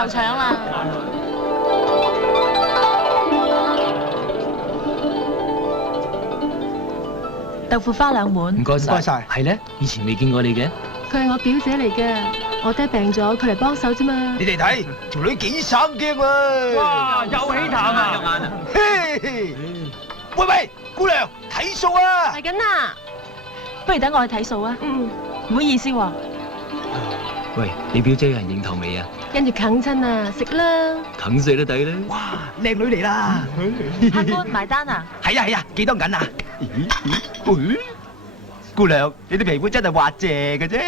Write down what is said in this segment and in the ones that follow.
又搶啦！豆腐花2碗。唔該晒。唔該晒係咧，以前未見過你嘅。佢係我表姐嚟嘅，我爹病咗，佢嚟幫手啫嘛。你哋睇條女幾生驚喎！哇，又起痰啊！嘿嘿，喂喂，姑娘睇數啊！係緊啊！不如等我去睇數啊！唔好意思喎。喂，你表姐有人認頭未啊？跟住啃親啊，食啦！啃死都抵啦！哇，靚女嚟啦！客官埋單啊！係啊係啊，幾多銀啊？咦？姑娘，你啲皮膚真係滑謝嘅啫。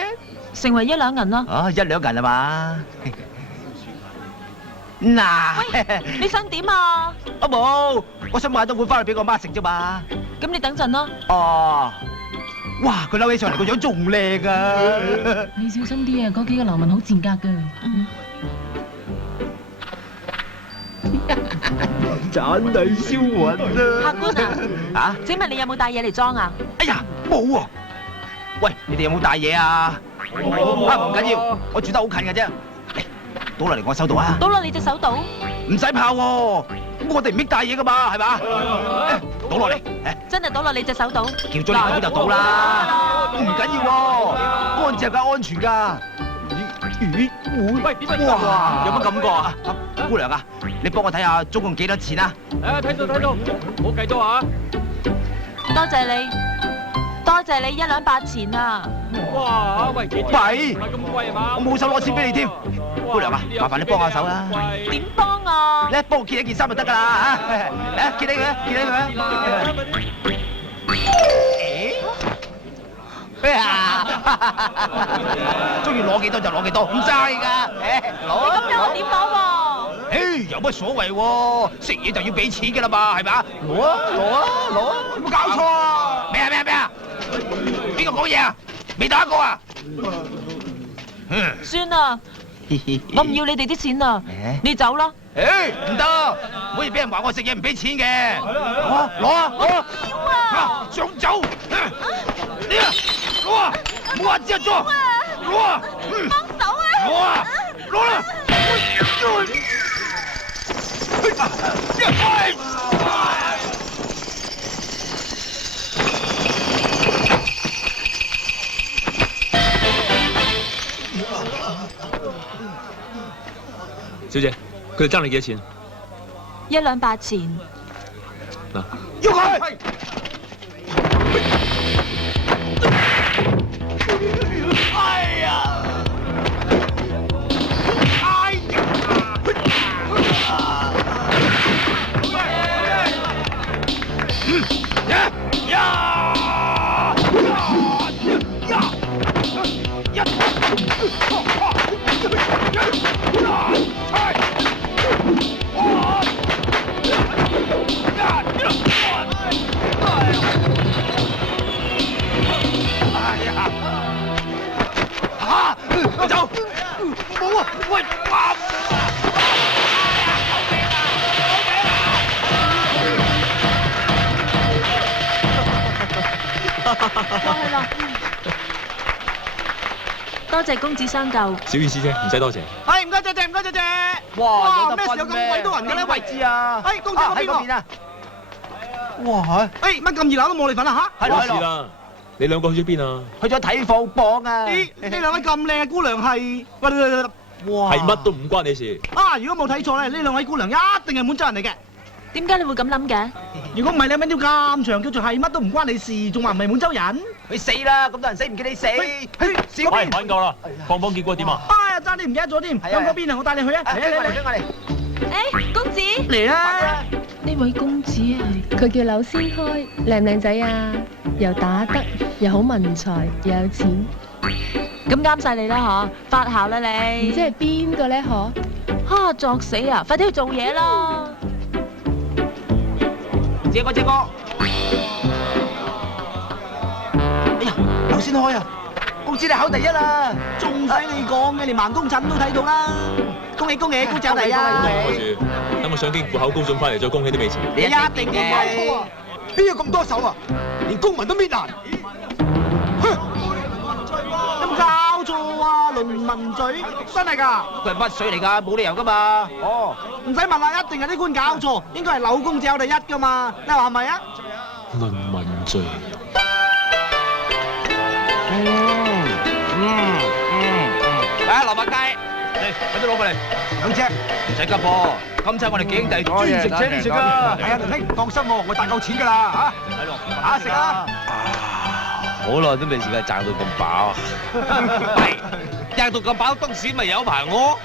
成為1兩銀啦。啊，1兩銀係嘛？嗱，你想點啊？啊冇，我想買多碗翻去俾我媽食啫嘛。咁你等陣咯。哦，哇，佢嬲起上嚟個樣仲靚啊！你小心啲啊，嗰幾個流民好賤格㗎。真係銷魂啊！客官啊，啊？請問你有冇帶嘢嚟裝啊？哎呀，冇喎！喂，你哋有冇帶嘢啊？啊，唔緊要，我住得好近嘅啫。嚟，倒落嚟我手度啊！倒落你隻手度。唔使怕喎，我哋唔識帶嘢噶嘛，係嘛？倒落嚟，真係倒落你隻手度。叫咗你倒就倒啦，唔緊要喎，乾淨㗎，安全㗎。咦？喂，點解哇！有乜感覺啊？姑娘啊，你幫我睇下總共幾多錢啊？睇到，唔好計多啊！多謝你1兩8錢啊！哇，喂，幾喂，咁貴係嘛？我冇手攞錢俾你添。姑娘啊，麻煩你幫下手啦。點幫啊？咧，幫我揭起件衫就得㗎啦嚇！嚟，揭起佢啊，揭起佢啊！咩啊？中意攞幾多就攞幾多，唔制㗎！攞啊！咁樣我點攞喎？誒，有乜所謂喎？食嘢就要俾錢㗎啦嘛，係咪啊？攞啊！攞啊！攞啊！有冇搞錯啊？咩啊？邊個講嘢啊？未打過啊？算啦，我唔要你哋啲錢啦，你走啦。誒，唔得，唔可以俾人話我食嘢唔俾錢嘅。攞啊！想走？你啊，攞啊！冇話知啊，做！攞啊！幫手啊！攞啊！攞啦！小姐，佢哋爭你幾多錢？ 1兩8錢。嗱，喐佢！哎呀！我走，冇啊！喂，哇！落去啦。多謝公子相救。小意思啫，唔使多謝。係唔該謝謝，唔該謝謝。哇！咩事有咁鬼多人嘅咧？位置啊！哎，公子嗰邊啊！哇！哎，乜咁熱鬧都冇你份啊嚇？冇事啦，你兩個去咗邊啊？去咗睇放榜啊！呢兩位咁靚嘅姑娘係，哇！係乜都唔關你事。啊！如果冇睇錯咧，呢兩位姑娘一定係滿洲人嚟嘅。點解你會咁諗嘅？如果唔係你乜料咁長，叫做係乜都唔關你事，仲話唔係滿洲人？佢死啦！咁多人死唔見你死。小喂，玩夠啦！放榜結果點啊？哎呀，爭啲唔記得咗添。咁嗰邊啊，我帶你去啊！嚟我嚟。誒，公子。嚟啦！呢位公子係佢叫柳先開，靚唔靚仔啊？又打得，又好文才，又有錢。咁啱晒你啦嗬，發姣啦你。唔知係邊個咧？嗬？哈，作死啊！快啲去做嘢啦！借個。哎呀，劉先開啊！公子你考第一啦！仲使你講嘅，連盲公診都睇到啦！恭喜公仔第一！開住，等我上京赴考高進翻嚟再恭喜都未遲。你一定嘅。邊有咁多手啊？連公民都搣爛！有冇搞錯啊？雷論文罪，真係㗎？佢係乜水嚟㗎？冇理由㗎嘛。哦，唔使問啦，一定係啲官搞錯，應該係柳公子有第一㗎嘛？你話係咪啊？論文罪。啊，蘿蔔雞，嚟，快啲攞過嚟，2隻，唔使急噃。今餐我哋幾兄弟專食請你食㗎。係啊，倫兄，放心喎，我大夠錢㗎啦嚇。係咯，嚇食啊！好耐都未試過賺到咁飽。係，賺到咁飽，當時咪有排屙。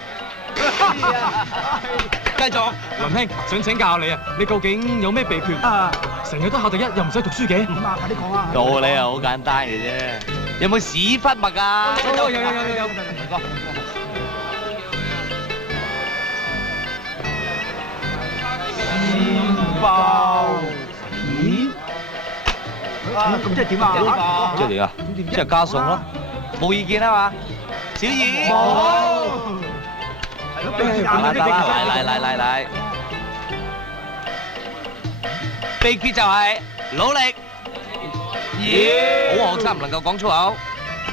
繼續，林兄，想請教下你啊，你究竟有咩秘訣？成日都考第一，又唔使讀書嘅。點啊？快啲講啊！道理係好簡單嘅啫。有冇屎忽墨啊？有。包咦？咁即係點啊？即係點啊？即係加餸咯，冇意見啊嘛？小二。係咯，得啦，嚟。秘訣就係努力。好學生唔能夠講粗口。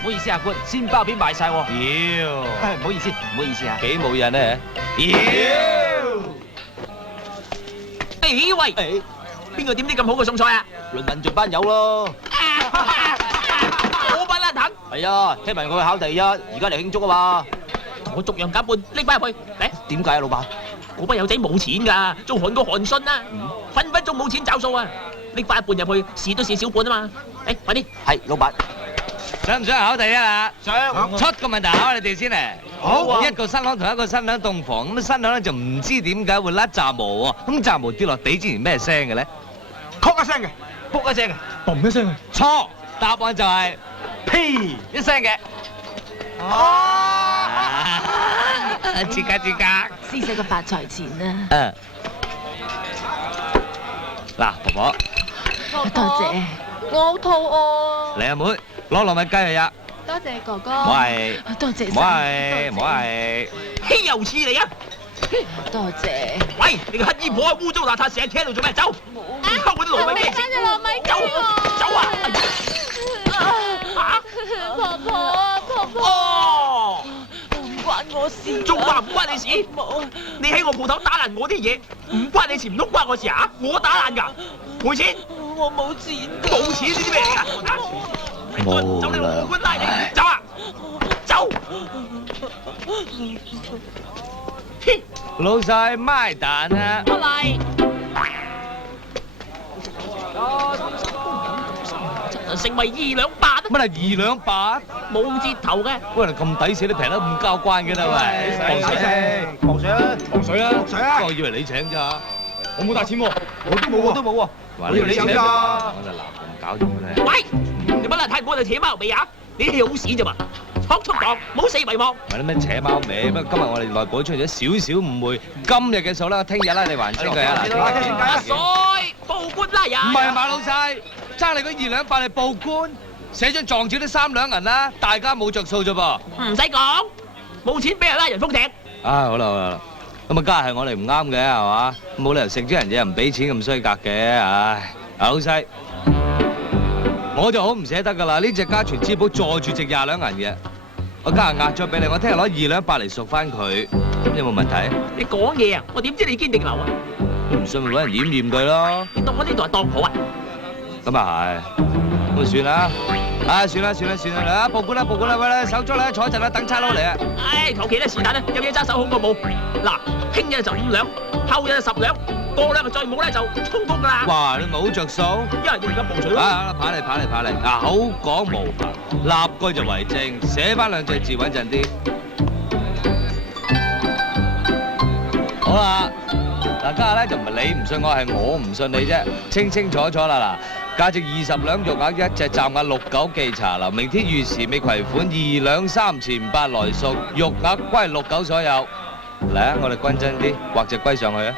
唔好意思啊，官，先包片賣晒喎。妖，唔好意思啊。幾冇癮咧？喂，邊個點啲咁好嘅餸菜啊？論文做班友咯。我班啦騰。係啊，聽聞佢考第一，而家嚟慶祝啊嘛。我逐樣減半，拎翻入去。嚟，點解啊，老闆？我班友仔冇錢㗎，做韓國韓信啊，分分鐘冇錢找數啊！拎翻一半入去，蝕都蝕少半啊嘛。誒，快啲。係，老闆。想唔想考第一啊？想。出個問題考你哋先嚟。好。一個新郎同一個新娘洞房，咁新娘咧就唔知點解會甩雜毛喎。咁雜毛跌落地之前咩聲嘅咧？咳一聲嘅，卜一聲嘅，嘣一聲啊！錯，答案就係屁一聲嘅。切格。施捨個發財錢啊！嗯。嗱，婆婆。多謝。我好肚餓。嚟阿妹，攞糯米雞嚟呀！多謝哥哥。唔好係，多謝唔好係，唔好係。稀有刺嚟啊！多謝。喂，你個乞衣婆啊，污糟邋遢，成日企喺度做咩？走！溝嗰啲糯米雞食。隻糯米雞走啊！婆。哦，唔關我事。仲話唔關你事？冇。你喺我鋪頭打爛我啲嘢，唔關你事，唔通關我事啊？我打爛㗎，賠錢。我冇錢。冇錢呢啲咩嚟㗎？冇走你啦老官拉你，走啊！走！老細賣蛋啊！我嚟。成為2兩8啊！乜係2兩8？冇折頭嘅。喂，你咁抵死都平得咁交關嘅啦喂！放水啊！放水啦！放水啊！我以為你請咋？我冇帶錢喎。我都冇喎。話我以為你請咋？我就嗱咁搞掂嘅咧。喂，你乜啦？睇我哋扯貓尾啊！你啲好屎咋嘛？速講，唔好四圍望。咪啲咩扯貓尾？不過今日我哋內部出現咗少少誤會，今日嘅數啦，聽日啦你還清佢啊！阿水，報官拉人。唔係馬老細，爭你嗰2兩8嚟報官，寫張狀照都3兩銀啦，大家冇着數啫噃。唔使講，冇錢俾人拉人封艇。好啦，咁啊，梗係我哋唔啱嘅係嘛？冇理由食咗人嘢又唔俾錢咁衰格嘅，唉，老細，我就好唔捨得㗎啦，呢隻家傳之寶載住值20兩銀嘅，我今日壓咗俾你，我聽日攞2兩8嚟贖翻佢，咁有冇問題？你講嘢啊，我點知你堅定流啊？都唔信咪揾人驗驗佢咯。你當我呢度係當鋪啊？咁啊係，咁算啦，算啦，嚟報官啦，喂，手足啦，坐一陣啦，等差佬嚟啊！唉，求其啦，是但啦，有嘢揸手好過冇。嗱，聽日就5兩，後日就10兩，過兩日再冇咧就充公㗎啦。哇，你咪好着數。一人要而家報取咯。跑嚟，嗱，口講無憑，立句就為證，寫翻2隻字穩陣啲。好啦，嗱，今日咧就唔係你唔信我，係我唔信你啫，清楚啦嗱，價值20兩肉鴨1隻，暫押69記查留，明天逾時未攜款2兩3錢8來贖，肉鴨歸69所有。嚟啊，我哋均真啲，畫隻龜上去啊！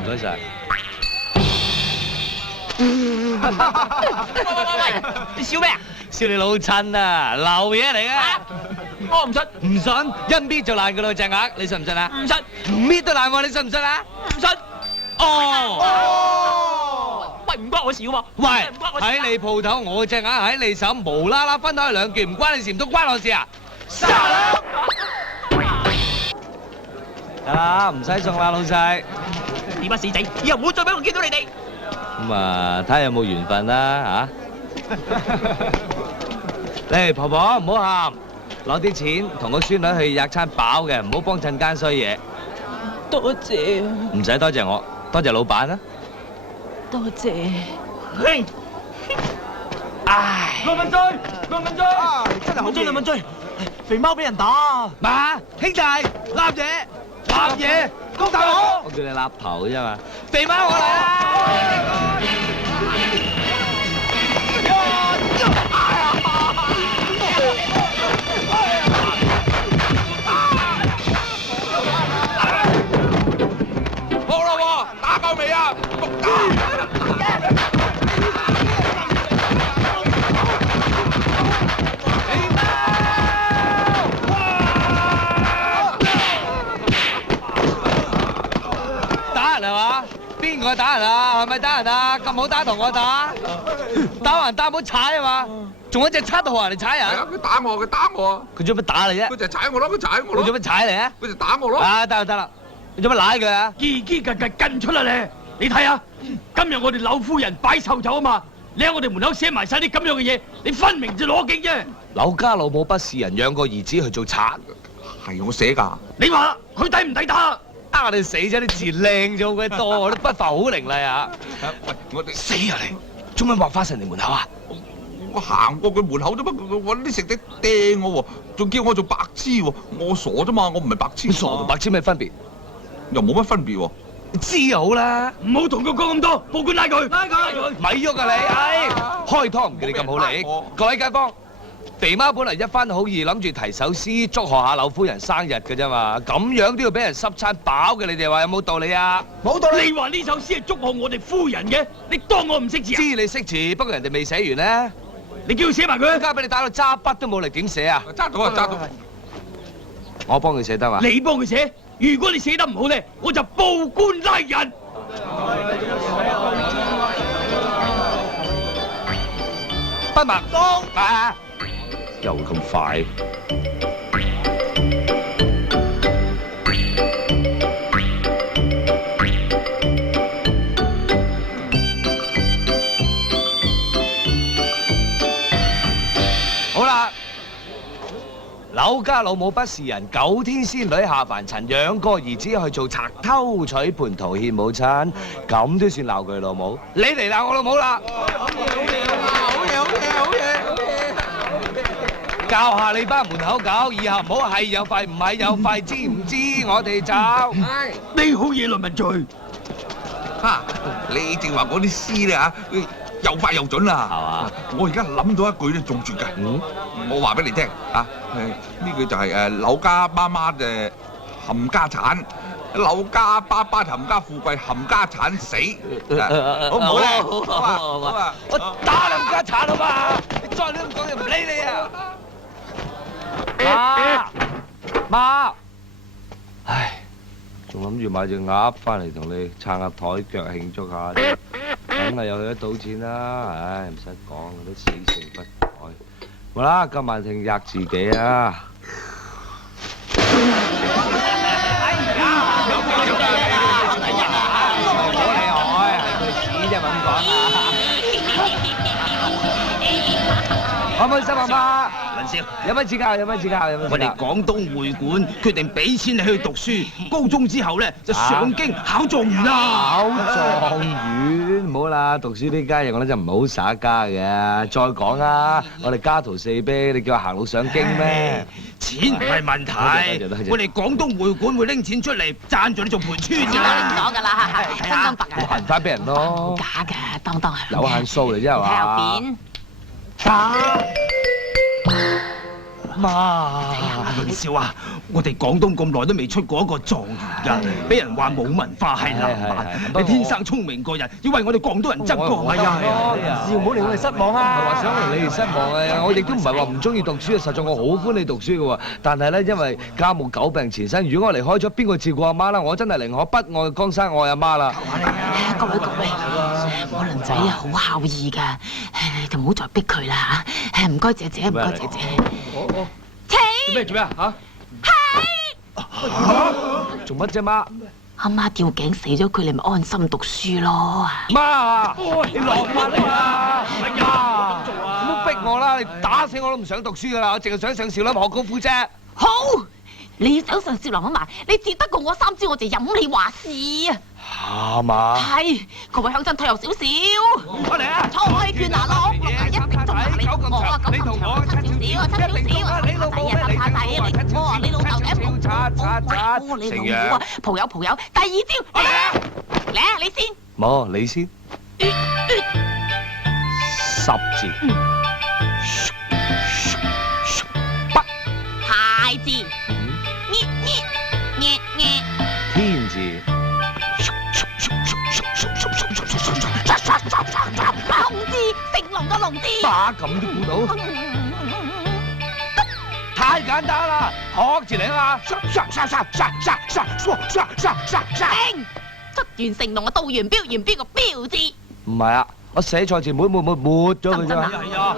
唔該晒。喂，你笑咩啊？笑你老襯啊，流嘢嚟啊！我唔信，唔信，一搣就爛噶啦隻鴨，你信唔信啊？唔信，唔搣都爛喎，你信唔信啊？唔信。哦。喂，唔關我事嘅喎。喂，唔關我事啊喺你鋪頭，我隻眼喺你手，無啦啦分開兩件，唔關你事，唔通關我事啊？得啦，唔使送啦，老細。你班死仔，以後唔好再俾我見到你哋。咁啊，睇下有冇緣分啦嚇。嚟，婆婆唔好喊，攞啲錢同個孫女去吔餐飽嘅，唔好幫襯間衰嘢。多謝，唔使多謝我，多謝老闆啦。多謝。唉，梁文俊，梁文俊，真係好追梁文俊，肥貓俾人打。嘛，兄弟，立嘢，立嘢，高大佬。我叫你立頭啫嘛。肥貓我嚟啦！好啦喎，打夠未啊？打人係嘛？邊個打人啊？係咪打人啊？咁好打同我打？打人打唔好踩啊嘛？仲有一隻七號人嚟踩人？佢打我，佢打我，佢做乜打你啫？佢就踩我咯，佢踩我咯。佢做乜踩你啊？佢就打我咯。啊，得啦得啦，你做乜舐佢啊？堅堅格格跟出嚟你睇下，今日我哋柳夫人擺壽酒啊嘛，你喺我哋門口寫埋晒啲咁樣嘅嘢，你分明就攞景啫。柳家老母不是人，養個兒子去做賊。係我寫㗎。你話佢抵唔抵打？你死啫！啲字靚咗好鬼多，啲筆法好凌厲啊！喂，我哋死啊你！做乜畫花神嚟門口啊？我行過佢門口啫嘛，揾啲食的掟我喎，仲叫我做白痴喎，我傻啫嘛，我唔係白痴。傻同白痴咩分別？又冇乜分別喎。你知就好啦。唔好同佢講咁多，報官拉佢。拉佢！咪喐啊你！唉，開湯唔叫你咁好嚟。各位街坊，肥媽本嚟一番好意，諗住提首詩祝賀下柳夫人生日嘅啫嘛，咁樣都要俾人濕餐飽嘅，你哋話有冇道理啊？冇道理！你話呢首詩係祝賀我哋夫人嘅，你當我唔識字啊？知你識字，不過人哋未寫完咧。你叫佢寫埋佢。而家俾你打到揸筆都冇力，點寫啊？揸到啊，揸到！我幫佢寫得嘛？你幫佢寫，如果你寫得唔好咧，我就報官拉人。筆墨到啊！又咁快？好啦，柳家老母不是人，9天仙女下凡塵，養個兒子去做賊，偷取蟠桃獻母親，咁都算鬧佢老母？你嚟鬧我老母啦！教下你班門口狗，以後唔好係有肺唔係有肺，知唔知？我哋走。你好嘢，梁文俊。嚇！你正話嗰啲詩咧嚇，又快又準啦，係嘛？我而家諗到一句咧中絕嘅。我話俾你聽啊，呢句就係柳家媽媽嘅冚家產，柳家爸爸冚家富貴，冚家產死。好唔好咧？好啊！我打冚家產啊嘛！你再亂咁講，就唔理你啊！媽，唉，仲諗住買隻鴨翻嚟同你撐下台腳慶祝下啫，梗係又去得賭錢啦！唉，唔使講，我都死性不改。好啦，今晚聽吔自己啊！好厲害，係佢屎啫嘛咁講啊！開唔開心啊媽？文少，有乜指教？有乜指教？有乜指教？我哋廣東會館決定俾錢你去讀書，高中之後咧就上京考狀元啦！考狀元唔好啦，讀書呢家嘢我咧就唔係好耍家嘅。再講啦，我哋家徒四壁，你叫我行路上京咩？錢唔係問題，我哋廣東會館會拎錢出嚟贊助你做陪村㗎我啦。攞㗎啦，真金白銀。還翻俾人咯，假嘅，當係。有限數嚟啫係睇後嘛？邊。媽，論少啊，我哋廣東咁耐都未出過一個狀元㗎，俾人話冇文化係冷板。你天生聰明過人，要為我哋廣東人爭光。係啊，唔好令我哋失望唔係啊！話想令你哋失望啊！我亦都唔係話唔中意讀書啊，實在我好歡喜讀書嘅喎。但係咧，因為家務久病纏身，如果我離開咗，邊個照顧阿媽啦？我真係寧可不愛江山愛阿媽啦。各位，我倫仔好孝義㗎，你哋唔好再逼佢啦嚇。唔該姐姐，唔該姐姐。做咩啊？做乜啫媽？阿媽吊頸死咗，佢哋咪安心讀書咯。媽，你落馬啦！哎呀，唔好逼我啦！你打死我都唔想讀書噶啦，我淨係想上少林學功夫啫。好，你想上少林啊嘛？你接得過我3招，我就任你話事啊！係嘛？係，各位鄉親退後少少。我嚟啊！菜券啊，攞落嚟一定中啊！你同我啊，咁同我七少少，你老母咩？你老豆嘅蒲你老母啊，蒲友。第2招，嚟啊！嚟啊！你先。冇，你先。10字。北。太字。天字。龍字，成龍個龍字。把咁都估到？太簡單啦，學字嚟啊嘛！停！出完成龍啊，到完標個標字。唔係啊，我寫錯字，抹咗佢啫。係啊，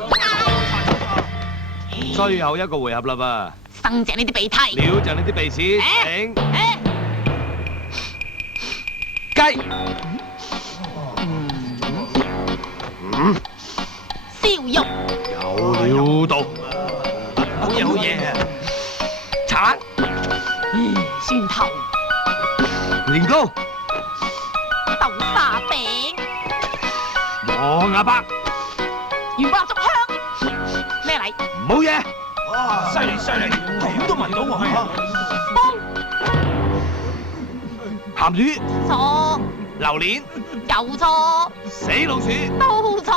最後一個回合啦噃。生淨呢啲鼻涕。了就呢啲鼻屎。停。雞。燒肉。有料到。好嘢。橙。蒜頭。年糕。豆沙餅。黃牙白。元寶蠟燭香。咩嚟？冇嘢。哇，犀利，咁都聞到喎。鹹魚。錯。榴蓮。又錯。死老鼠。都錯。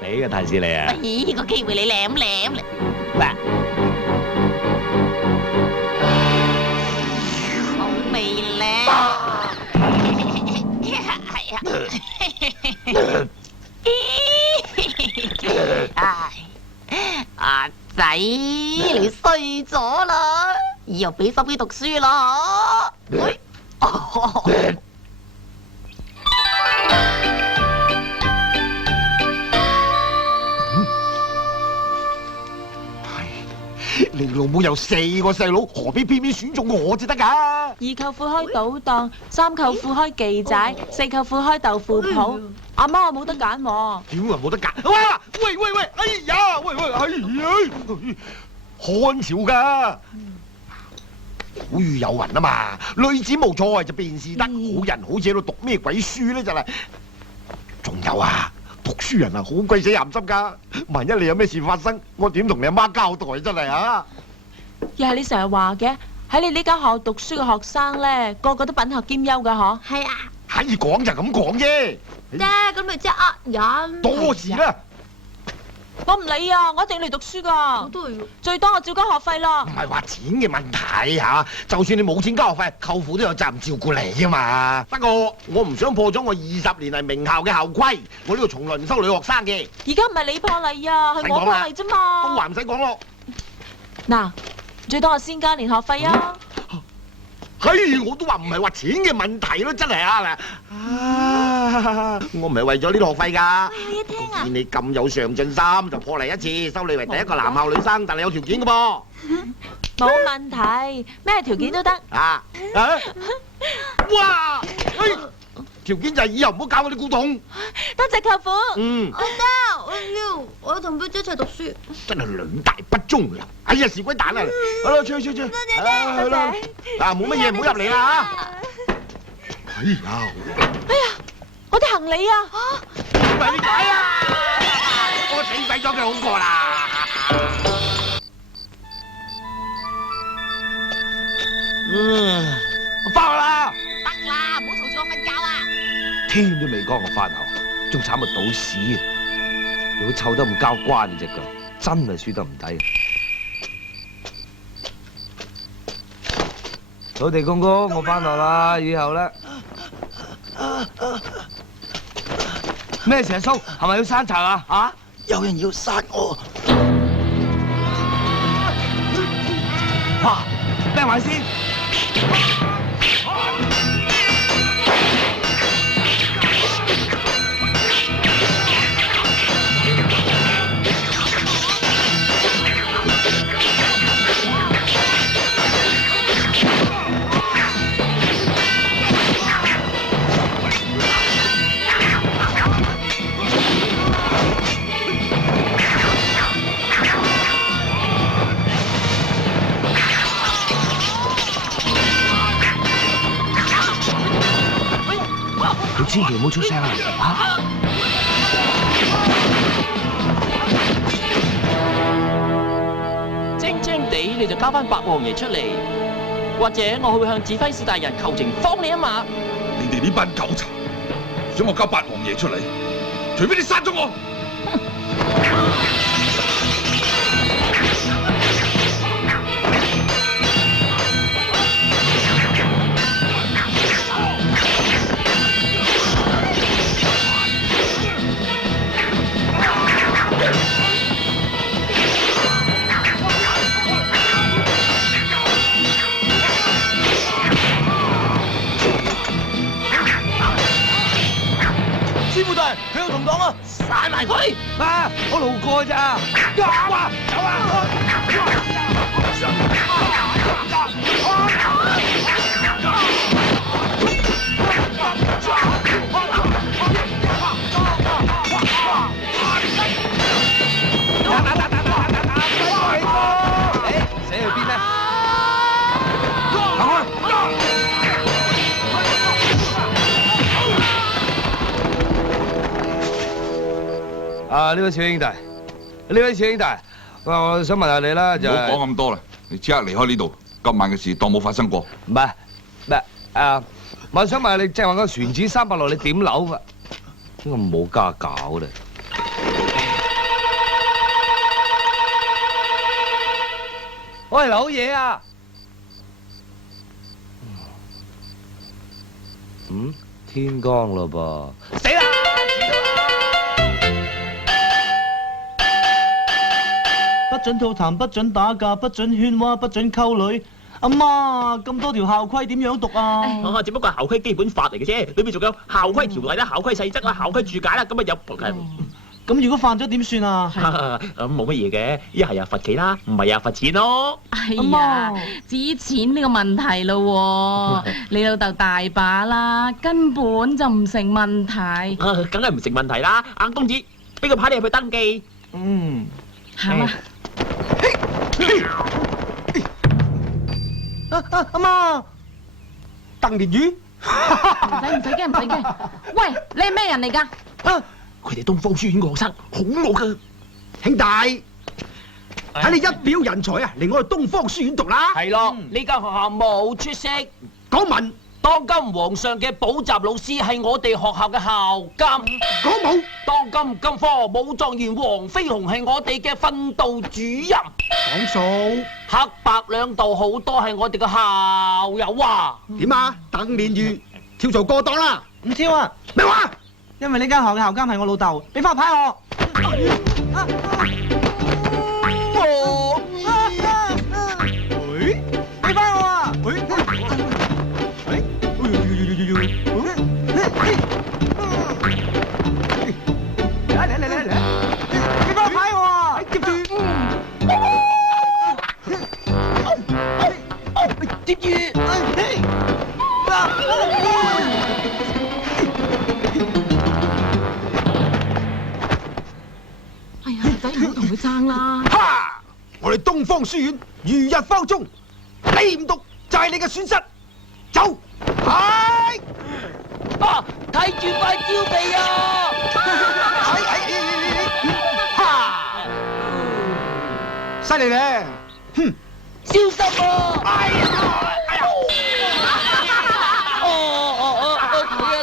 俾個提示你啊！俾個機會你舐嚟。好味咧！係啊！唉，阿仔，你衰咗啦！以後俾心機讀書啦！你老母有4個細佬，何必偏偏選中我至得㗎2舅父開賭檔，3舅父開妓仔，4舅父開豆腐鋪。阿媽我冇得揀喎。點會冇得揀？喂！哎呀！漢朝㗎，古語有云啊嘛，女子無才就便是德。好人好似喺度讀咩鬼書咧？就係。仲有啊！讀書人啊，好鬼死鹹濕㗎！萬一你有咩事發生，我點同你阿媽交代真係啊！又係你成日話嘅，喺你呢間學校讀書嘅學生咧，個個都品學兼優㗎嗬。係啊。可以講就咁講啫。啫，咁咪即係呃人。多事啦！我唔理啊，我一定嚟讀書㗎。都係。最多我照交學費啦。唔係話錢嘅問題嚇，就算你冇錢交學費，舅父都有責任照顧你啊嘛。不過我唔想破咗我20年嚟名校嘅校規，我呢度從來唔收女學生嘅。而家唔係你破例啊，係我破例啫嘛。都話唔使講咯。嗱，最多我先加年學費啊。嘿，我都話唔係話錢嘅問題咯，真係啊！我唔係為咗呢啲學費㗎。你聽啊！見你咁有上進心，就破例一次，收你為第一個男校女生，但係有條件嘅噃。冇問題，咩條件都得。啊！哇！條件就係以後唔好搞我啲古董。多謝舅父。嗯。我要同表姐一齊讀書。真係兩大不中啊！哎呀，是鬼蛋啊！好啦，出去。多謝。嗱，冇乜嘢，唔好入嚟啦嚇。哎呀！我啲行李啊！點解啊？我死鬼咗佢好過啦。我翻去啦。得啦，唔好嘈住我瞓覺啊！天都未光我翻學，仲慘過倒屎啊！如果臭得咁交關，你隻腳真係輸得唔抵。土地公公，我翻落啦，以後咧咩事啊？叔，係咪要山賊啊？啊！有人要殺我。哇！咩壞先？你千祈唔好出聲啊！嚇！精精地你就交翻八王爺出嚟，或者我會向指揮使大人求情，幫你一馬。你哋呢班狗賊，想我交八王爺出嚟，除非你殺咗我。師傅大人，佢有同黨啊！殺埋佢！啊！我路過咋？走啊！走啊！死去邊呢？行啊！呢位小兄弟，我想問下你啦，唔好講咁多啦，你即刻離開呢度，今晚嘅事當冇發生過。唔係我想問下你，即係話嗰個船子300落，你點扭㗎？呢個冇家教咧。喂，老嘢啊！天光咯噃，死啦！不准吐痰，不准打架，不准喧嘩，不准溝女。阿媽，咁多條校規點樣讀啊？只不過係校規基本法嚟嘅啫，裏面仲有校規條例啦、校規細則啦、校規注解啦，咁啊有。咁如果犯咗點算啊？咁冇乜嘢嘅，一係罰企啦，唔係罰錢咯。哎呀，至於錢呢個問題咯，你老豆大把啦，根本就唔成問題。梗係唔成問題啦，阿公子俾個牌你入去登記。行啦。阿媽，鄧連宇，唔使驚。喂，你係咩人嚟㗎？佢哋東方書院嘅學生，好惡㗎。兄弟，睇你一表人才啊，嚟我哋東方書院讀啦。係咯，呢間學校冇出息。講文，當今皇上嘅補習老師係我哋學校嘅校監。講武，當今金科武狀元黃飛鴻係我哋嘅訓導主任。講數，黑白兩道好多係我哋嘅校友啊。點啊？鄧連宇跳槽過檔啦？唔跳啊！咩話？因為呢間學校嘅校監係我老豆，俾翻個牌我。俾翻我啊！嚟，俾翻個牌我啊！接住，接住。哎呀，仔唔好同佢爭啦。哈！我哋東方書院如日方中，你唔讀就係你嘅損失。走，係。睇住塊蕉皮啊！犀利咧！哼，小心啊！哎呀！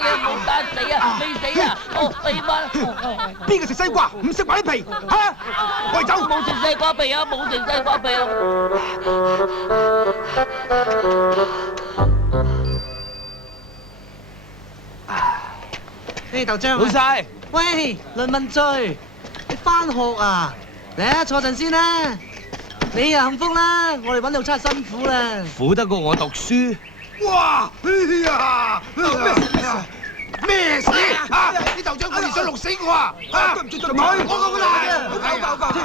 你冇打死啊？未死啊？俾翻。邊個食西瓜唔食埋啲皮？嚇！我哋走。冇食西瓜皮啊！冇食西瓜皮啊！呢豆漿。老細，喂，梁文聚，你翻學啊？嚟啊，坐陣先啦。你又幸福啦，我哋揾到真係辛苦啦。苦得過我讀書。哇！哎呀！咩事啊？啲豆漿我哋想錄死我啊！對唔住，對唔住，我講啦。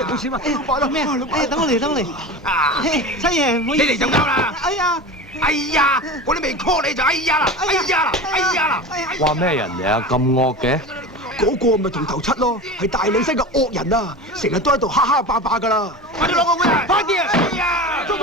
冇事嘛？老闆咩啊？等我嚟。啊！七爺，唔好意思。你嚟就啱啦。哎呀，我都未 call 你就哎呀啦。話咩人嚟啊？咁惡嘅？嗰個咪同頭七咯，係大嶺西嘅惡人啊！成日都喺度蝦蝦霸霸噶啦。快啲攞個碗嚟！快啲啊！哎呀，捉佢！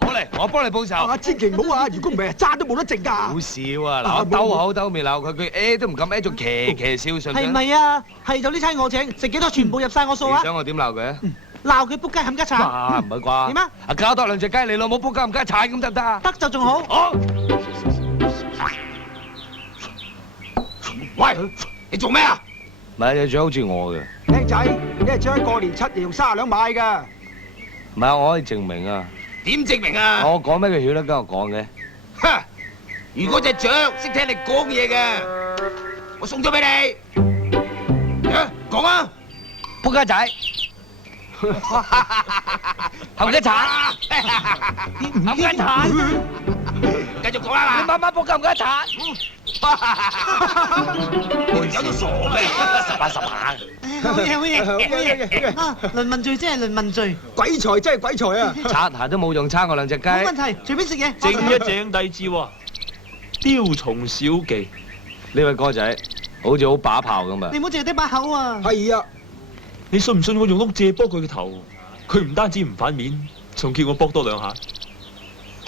我嚟，我幫你報仇。千祈唔好啊！如果唔係，渣都冇得剩㗎。好笑啊！嗱，我兜口兜面鬧佢，佢都唔敢仲騎笑信。係咪啊？係就呢餐我請，食幾多全部入晒我數啊！你想我點鬧佢啊？鬧佢仆街冚家鏟。唔係啩？點啊？搞多兩隻雞，你老母仆街冚家鏟咁得唔得啊？得就仲好。好。喂，你做咩啊？咪你最好似我嘅。靚仔，你係將過年7日用30兩買㗎。唔係，我可以證明啊。點證明啊？我講咩佢曉得跟我講嘅。哼！如果隻雀識聽你講嘢嘅，我送咗俾你。講啊！仆街仔。冚家鏟。冚家鏟。繼續講啦！你慢慢仆街冚家鏟。有啲傻嘅，10下。好嘢。啊，輪文聚真係輪文聚。鬼才真係鬼才啊！擦鞋都冇用，差我兩隻雞。冇問題，隨便食嘢。正一正弟子喎，雕蟲小技。呢位哥仔好似好把炮咁啊！你唔好淨係得把口啊！係啊，你信唔信我用碌蔗卜佢個頭？佢唔單止唔反面，仲叫我卜多2下。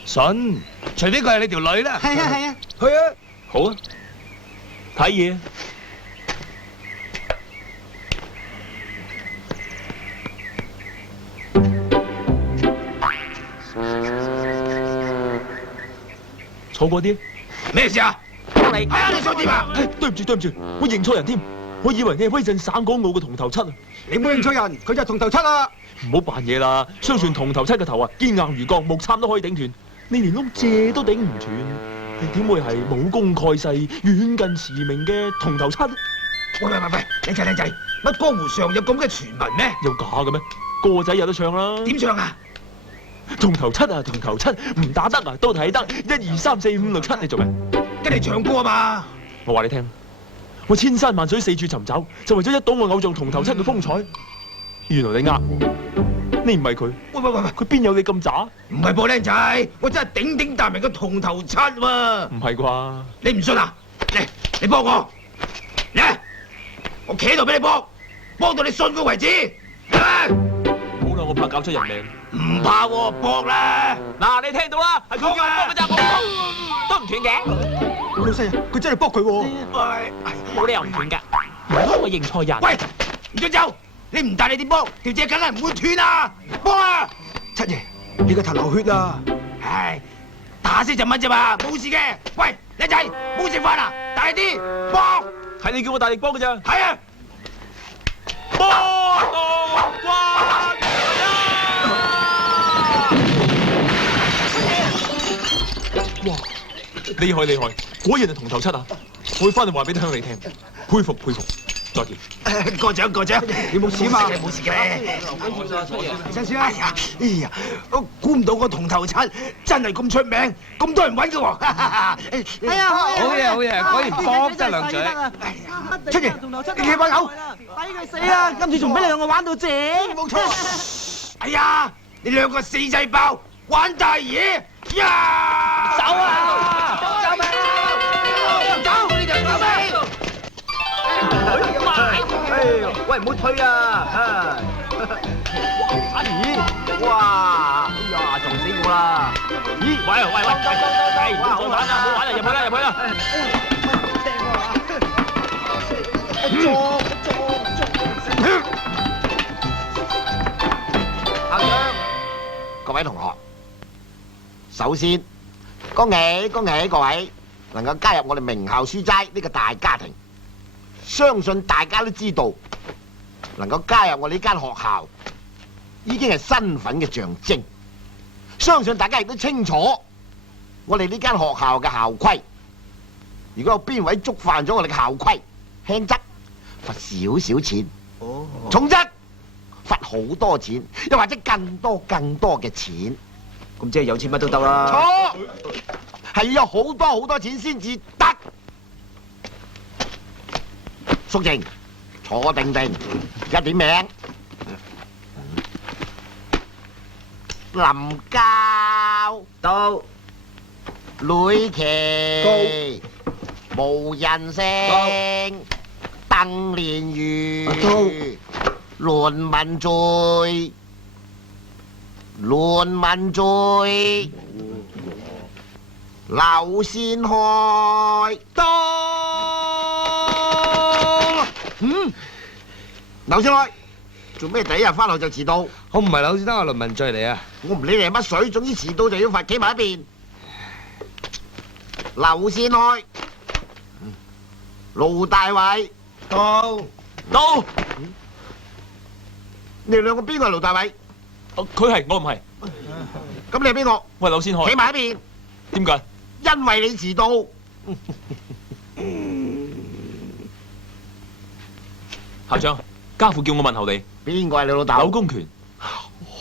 信，除非佢係你條女啦。係啊。去啊！好啊，睇嘢。坐過啲。咩事啊？你係啊！你想點啊？對唔住，我認錯人添。我以為你係威震省港澳嘅銅頭七啊！你冇認錯人，佢就係銅頭七啦。唔好扮嘢啦！相傳銅頭七嘅頭啊，堅硬如鋼，木杉都可以頂斷。你連碌蔗都頂唔斷，你點會係武功蓋世、遠近馳名嘅銅頭七？喂，靚仔，乜江湖上有咁嘅傳聞咩？有假嘅咩？歌仔有得唱啦。點唱啊？銅頭七啊，銅頭七，唔打得啊，都睇得。1、2、3、4、5、6、7，你做咩？跟你唱歌啊嘛！我話你聽，我千山萬水四處尋找，就為咗一睹我偶像銅頭七嘅風采。原來你呃我，你唔係佢。喂，佢邊有你咁渣？唔係噃，靚仔，我真係鼎鼎大名嘅銅頭七喎。唔係啩？你唔信啊？嚟，你幫我，嚟，我企喺度俾你幫到你信佢為止。好啦，我怕搞出人命。唔怕喎，搏啦！嗱，你聽到啦，係佢叫我搏嘅咋，我都唔斷嘅。老細啊，佢真係搏佢喎。冇理由唔斷㗎。我認錯人。喂，唔准走！你唔帶你點幫？條蔗梗係唔會斷啊！幫啊！七爺，你個頭流血啊！唉，打死陣蚊啫嘛，冇事嘅。喂，靚仔，冇食飯啊？大力啲，幫！係你叫我大力幫嘅咋？係啊！幫我關！哇！厲害，果然係銅頭七啊！我會翻嚟話俾鄉里聽，佩服。再見。過獎，你冇事嘛？冇事嘅。先生啊！哎呀，我估唔到個銅頭七真係咁出名，咁多人揾嘅喎。係啊，好嘢，果然幫得兩嘴。七爺，你幾把口？抵佢死啊！今次仲俾你兩個玩到正。冇錯。哎呀，你兩個死仔包玩大嘢呀！走啊！走咩？走！你就走咩？喂，唔好退啊！咦！哇！哎呀，撞死我啦！咦！喂，唔好玩啦，入去啦！校長，各位同學，首先恭喜各位能夠加入我哋名校書齋呢個大家庭。相信大家都知道，能夠加入我哋呢間學校，已經係身份嘅象徵。相信大家亦都清楚，我哋呢間學校嘅校規。如果有邊位觸犯咗我哋嘅校規，輕則罰少少錢，重則罰好多錢，又或者更多嘅錢。咁即係有錢乜都得啦。錯，係要有好多錢先至得。肅靜，坐定定，一點名。林教到，呂奇無人性，鄧連瑜亂文罪，劉善開到。劉善開做咩第一日翻學就遲到？我唔係劉先生，係倫文罪嚟啊！我唔理你係乜水，總之遲到就要罰，企埋一邊。劉善開，盧大偉到。你哋兩個邊個係盧大偉？佢係，我唔係。咁你係邊個？我係劉善開。企埋一邊。點解？因為你遲到。校長，家父叫我問候你。邊個係你老豆？柳公權。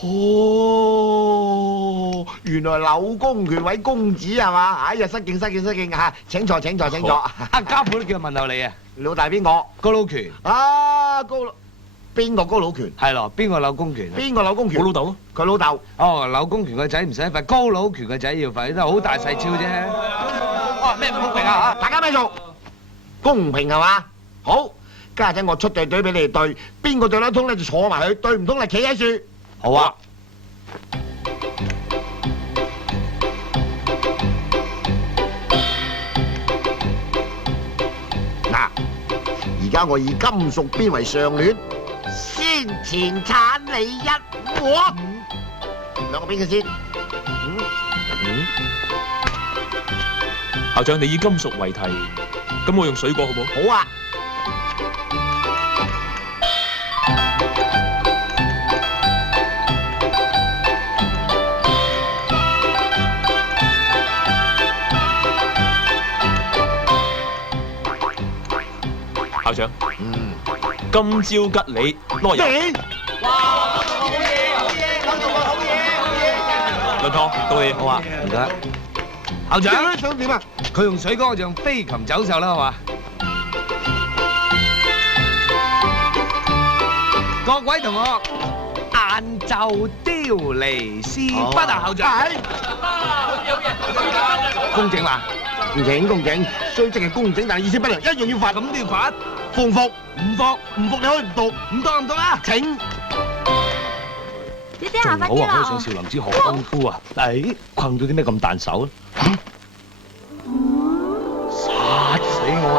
哦，原來柳公權位公子係嘛？哎呀，失敬嚇！請坐。家父都叫我問候你啊！你老大邊個？高佬權。啊，邊個高佬權？係咯，邊個柳公權？邊個柳公權？我老豆咯。佢老豆。哦，柳公權個仔唔使罰，高佬權個仔要罰，都係好大細超啫。哇！咩唔公平啊？大家咩做？公平係嘛？好，家陣我出隊俾你哋對，邊個對得通咧就坐埋去，對唔通你企喺樹。好啊。嗱，而家我以金屬邊為上聯，先前產你一鑊。兩個邊個先？校長，你以金屬為題，咁我用水果好唔好？好啊。校長，今朝吉利攞人。哇！好嘢，倫托，到你。好啊，唔該。校長，想點啊？佢用水果，我就用飛禽走獸啦，好嘛？各位同學，晏晝雕離詩不啊，校長。公正嘛？公正，雖即係公正，但係意思不良，一樣要罰。咁都要罰？服唔服？唔服，唔服你可以唔讀，唔讀啦。請。姐姐下快啲啦！可以上少林寺學功夫啊！誒，困到啲咩咁彈手咧？殺死我啦！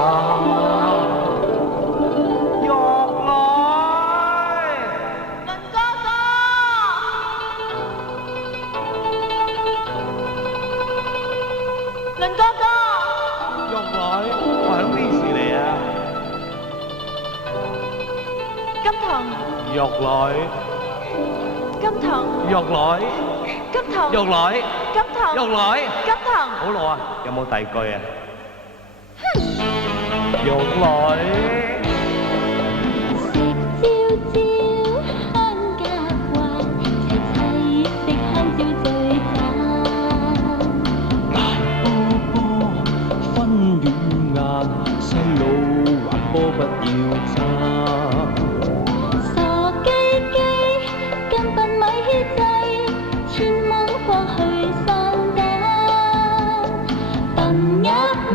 玉來，倫哥哥，倫哥哥，玉來，發生咩事嚟啊？金童，玉來，金童，玉來，金童，玉來，金童，玉來，金童。好耐啊！有冇第二句啊？玉來。不要爭，傻雞雞，根本咪牽制，千蚊過去散架。笨鴨鴨，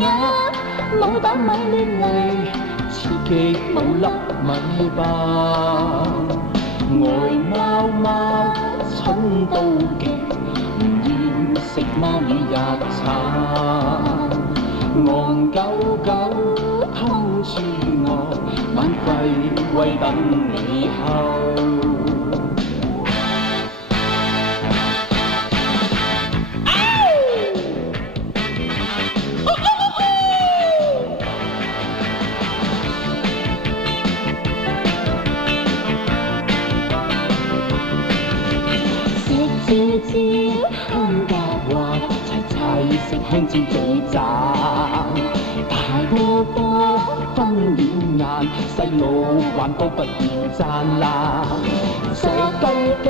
冇膽咪亂嚟，刺激冇粒米吧。呆貓貓，蠢到極，唔厭食貓魚日茶。戇狗狗。通處我晚歸為等你後。食蕉蕉香格華，齊食香蕉嘴炸。大波波分了眼，爛，細路還都不要讚啦。傻雞雞，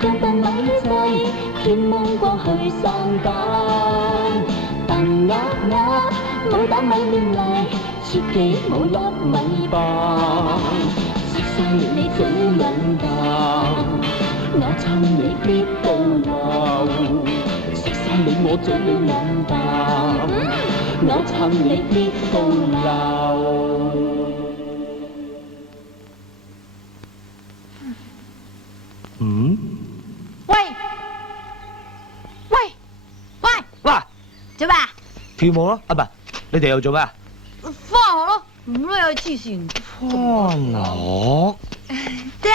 根本咪制，天蒙過去生蛋。笨鴨鴨，冇膽咪亂嚟，切記冇粒米飯。食晒你嘴撚啖，我撐你必到流。食晒你我嘴撚啖，我撐你必到流。喂喂喂，嗱，做咩啊？跳舞咯，啊唔係，你哋又做咩啊？翻學咯，唔好有黐線。翻學？爹，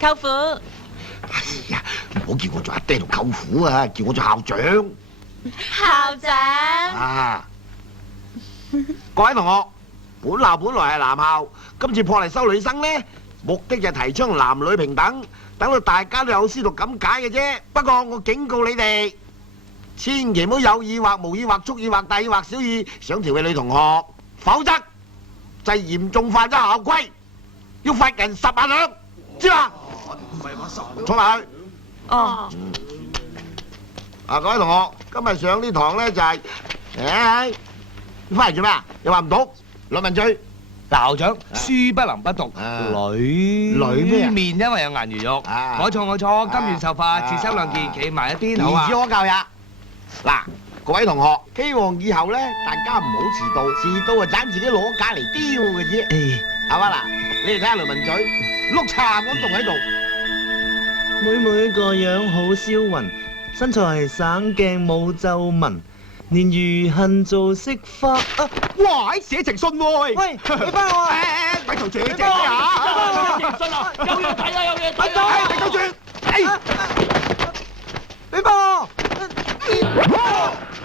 舅父，哎呀，唔好叫我做阿爹同舅父啊，叫我做校長。校長。啊！各位同學，本校本來係男校，今次破例收女生呢，目的就係提倡男女平等，等到大家都有書讀咁解嘅啫。不過我警告你哋，千祈唔好有意或無意或蓄意或大意或小意想調戲女同學，否則就係嚴重犯咗校規，要罰人10萬兩，知嘛？唔係話10，坐埋去。哦，啊，各位同學，今日上呢堂咧就係，你翻嚟做咩啊？又話唔讀，兩問嘴。校長，書不能不讀，女咩啊面因為有顏如玉。我錯，甘願受罰，自修兩件，企埋一邊好啊。兒子可教也。嗱，各位同學，希望以後咧，大家唔好遲到，遲到啊盞自己攞架嚟丟嘅啫。係嘛嗱，你哋睇下梁文嘴，碌杉咁棟喺度。妹妹個樣好銷魂，身材省鏡冇皺紋，年如恨做色花。哇！寫情信喎。喂，你翻我啊！咪同姐姐啊！寫情信啊！有嘢睇啊！有嘢睇啊！你對住。你幫我。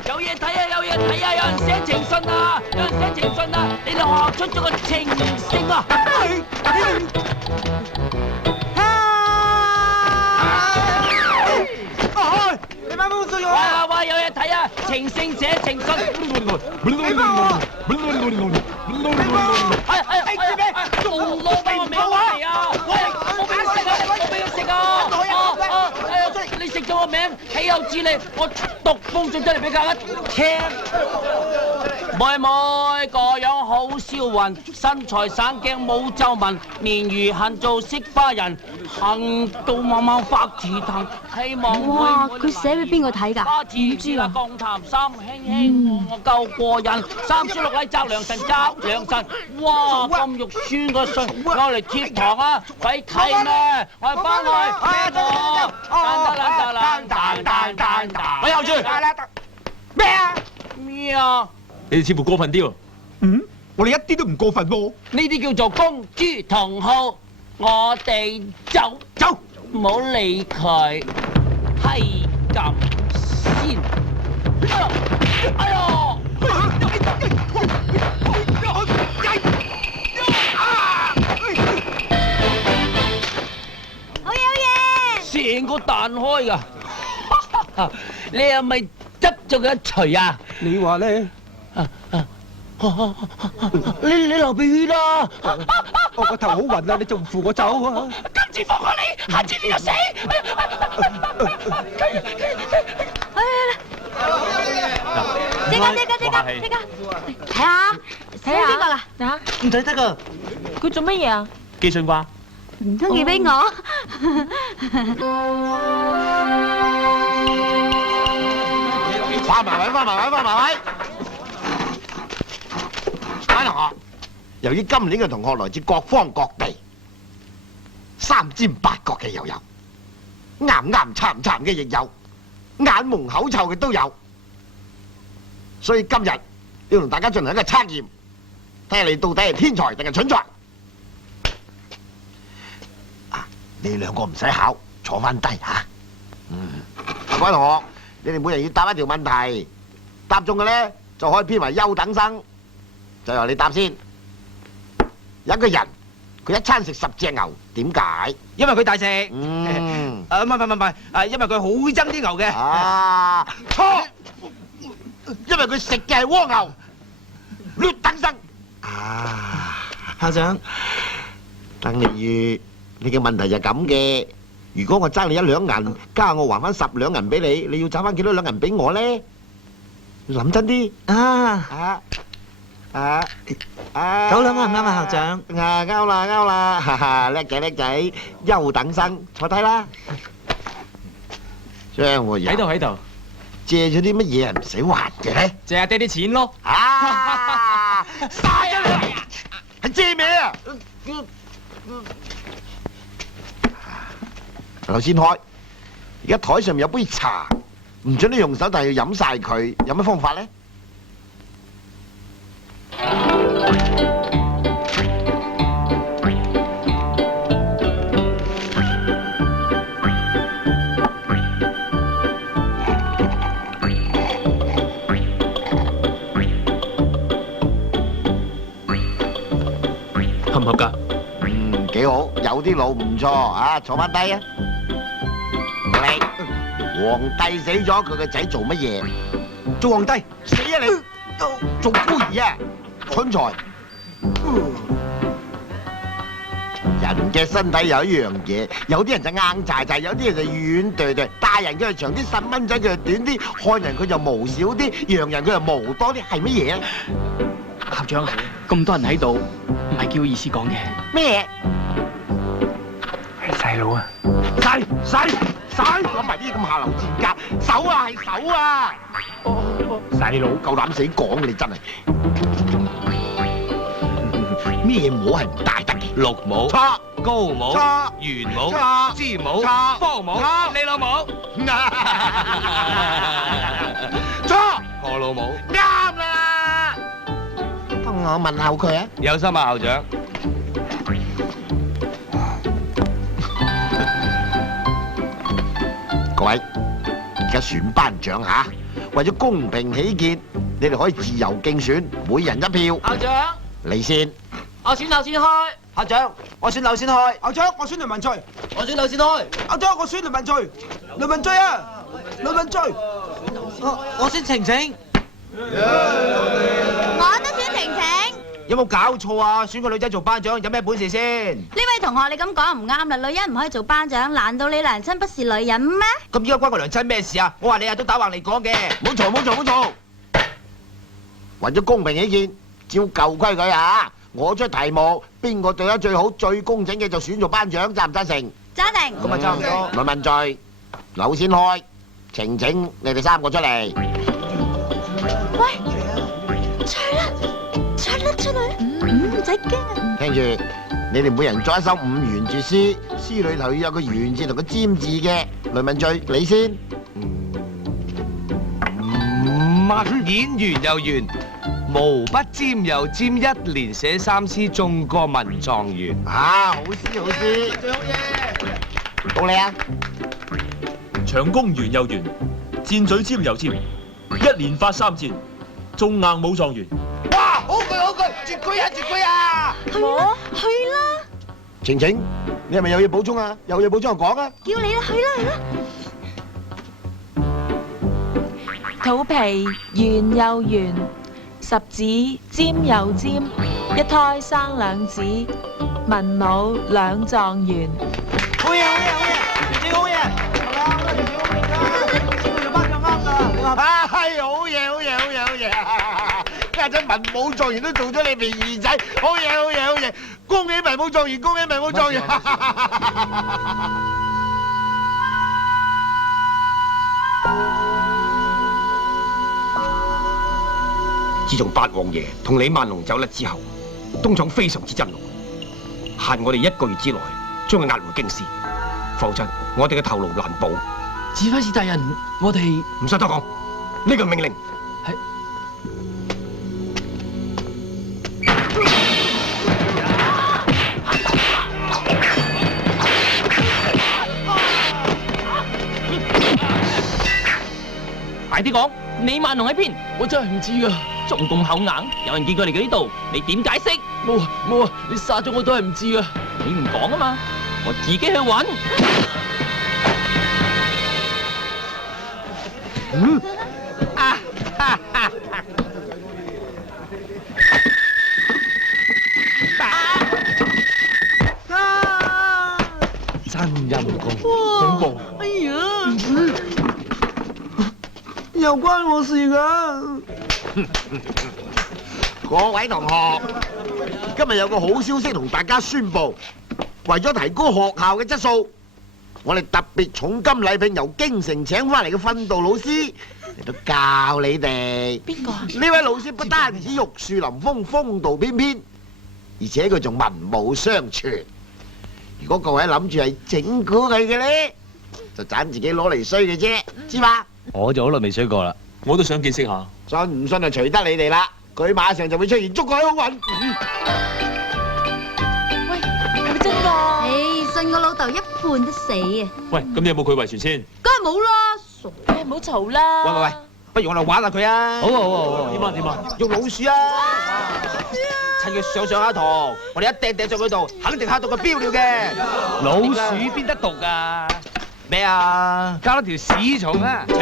有嘢睇啊！有嘢睇啊！有人寫情信啊！有人寫情信啊！你哋學校出咗個情聖啊！你班風水我啊！喂，有嘢睇啊！情聖寫情信。攞俾我名嚟啊！喂，冇俾佢食啊！冇俾佢食啊！你食咗我名，豈有此理！我讀封信出嚟俾大家聽。妹妹個樣好銷魂，身材省鏡冇皺紋，面如恨做色花人，行到猛猛發自騰，希望哇！佢寫俾邊個睇㗎？唔知啊。共談心輕輕，我夠過癮。3書6禮擇良辰，擇良辰。哇！咁肉酸個信，攞嚟貼堂啊！鬼睇咩？我係翻去咪後住！咩啊？咩啊？你哋似乎過分啲喎。我哋一啲都唔過分喎。呢啲叫做公諸同好。我哋走，唔好理佢，係咁先。哎呀！好嘢！成個彈開㗎。你係咪執咗佢一錘啊？你話咧？你流鼻血啦！我個頭好暈啊！你仲唔扶我走啊？今次放過你，下次你就死！即刻！睇下邊個啦？唔使得㗎。佢做乜嘢啊？寄信啩？唔通寄俾我？翻埋位。各位同學，由於今年嘅同學來自各方各地，三尖八角嘅又有，啱慘嘅亦有，眼蒙口臭嘅都有，所以今日要同大家進行一個測驗，睇下你到底係天才定係蠢材。啊，你哋兩個唔使考，坐翻低吓。各位同學，你哋每人要答一條問題，答中嘅咧就可以編為優等生。就由你答先。有一個人，佢一餐食10隻牛，點解？因為佢大食。唔係，因為佢好憎啲牛嘅。啊，錯！因為佢食嘅係蝸牛，劣等生。啊，校長，鄧麗如，你嘅問題就咁嘅。如果我爭你1兩銀，加我還翻10兩銀俾你，你要找翻幾多兩銀俾我咧？諗真啲啊啊9兩啱唔啱啊，校長？啱啦，哈哈，叻仔，優等生，坐低啦。張和友喺度，借咗啲乜嘢係唔使還嘅咧？借阿爹啲錢咯。啊！嘥啊你！係借咩啊？頭先開，而家台上面有杯茶，唔准你用手，但係要飲晒佢，有乜方法咧？合唔合格？幾好，有啲路唔錯啊！坐翻低啊！你皇帝死咗，佢個仔做乜嘢？做皇帝死啊你！做孤兒啊！蠢材！人嘅身體有一樣嘢，有啲人就硬柴柴，有啲人就軟哚哚。大人佢係長啲，細蚊仔佢係短啲，漢人佢就毛少啲，洋人佢就毛多啲，係乜嘢啊？校長，咁多人喺度，唔係叫意思講嘅。咩係細佬啊！細，諗埋啲咁下流賤格，手啊係手啊！細佬夠膽死講嘅你真係，咩帽係唔戴得嘅？綠帽、錯、高帽、錯、圓帽、錯、尖帽、錯、方帽、錯你老母、錯，我老母，啱啦！我問候佢啊！有心啊，校長。各位，而家選班長嚇，為咗公平起見，你哋可以自由競選，每人1票。校長，嚟先。我選劉先開。校長，我選劉先開。校長，我選梁文翠。我選劉先開。校長，我選梁文翠。梁文翠啊，梁文翠。我選晴晴。我都選晴晴。有冇搞錯啊？選個女仔做班長有咩本事先？呢位同學，你咁講唔啱啦，女人唔可以做班長，難道你娘親不是女人咩？咁依家關我娘親咩事啊？我話你啊都打橫嚟講嘅。冇嘈！為咗公平起見，照舊規矩啊！我出題目，邊個對得最好、最工整嘅就選做班長，贊唔贊成？贊成。咁咪差唔多。梁文翠、劉先開、晴晴，你哋3個出嚟。喂，出嚟！唔使驚啊！聽住，你哋每人作一首5元字詩，詩裏頭要有個圓字同個尖字嘅。梁文翠，你先。乜演圓又圓，毛筆尖又尖，一連寫3詩，中過文狀元。好詩！最好嘢。到你啊！長弓圓又圓，箭嘴尖又尖，一連發3箭，中硬武狀元。哇！好句，絕句啊！我去啦！晴晴，你係咪有嘢補充啊？有嘢補充就講啊！叫你啦，去啦！肚皮圓又圓，10指尖又尖，一胎生2子，文武兩狀元。好嘢！晴晴好嘢！做班長啱㗎。係好嘢！家陣文武狀元都做咗你肥兒仔，好嘢！恭喜文武狀元！自從八王爺同李萬龍走甩之後，東廠非常之震怒，限我哋1個月之內將佢押回京師，否則我哋嘅頭顱難保。指揮使大人，我哋唔使多講，呢個命令係。快啲講，李萬龍喺邊？我真係唔知啊！仲咁口硬，有人見過嚟呢度，你點解釋？冇啊！你殺咗我都係唔知啊！你唔講啊嘛，我自己去揾。陰公，恐怖！哎呀，又關我事㗎？各位同學，今日有個好消息同大家宣佈，為咗提高學校嘅質素，我哋特別重金禮聘由京城請翻嚟嘅訓導老師嚟到教你哋。邊個啊？呢位老師不單止玉樹臨風、風度翩翩，而且佢仲文武雙全。如果各位諗住係整蠱佢嘅咧，就盞自己攞嚟衰嘅啫，知嘛？我就好耐未水過啦。我都想見識下。信唔信就隨得你哋啦。佢馬上就會出現，祝佢好運。喂，係咪真㗎？唉，信我老豆一半都死啊！喂，咁你有冇佢遺傳先？梗係冇啦，傻！你唔好嘈啦。喂，不如我哋玩下佢啊！好啊好啊好啊！點啊點啊？用老鼠啊！趁佢上下堂，我哋一掟上佢度，肯定嚇到佢飆尿嘅。老鼠邊得毒㗎？咩啊？加多條屎蟲啊！屎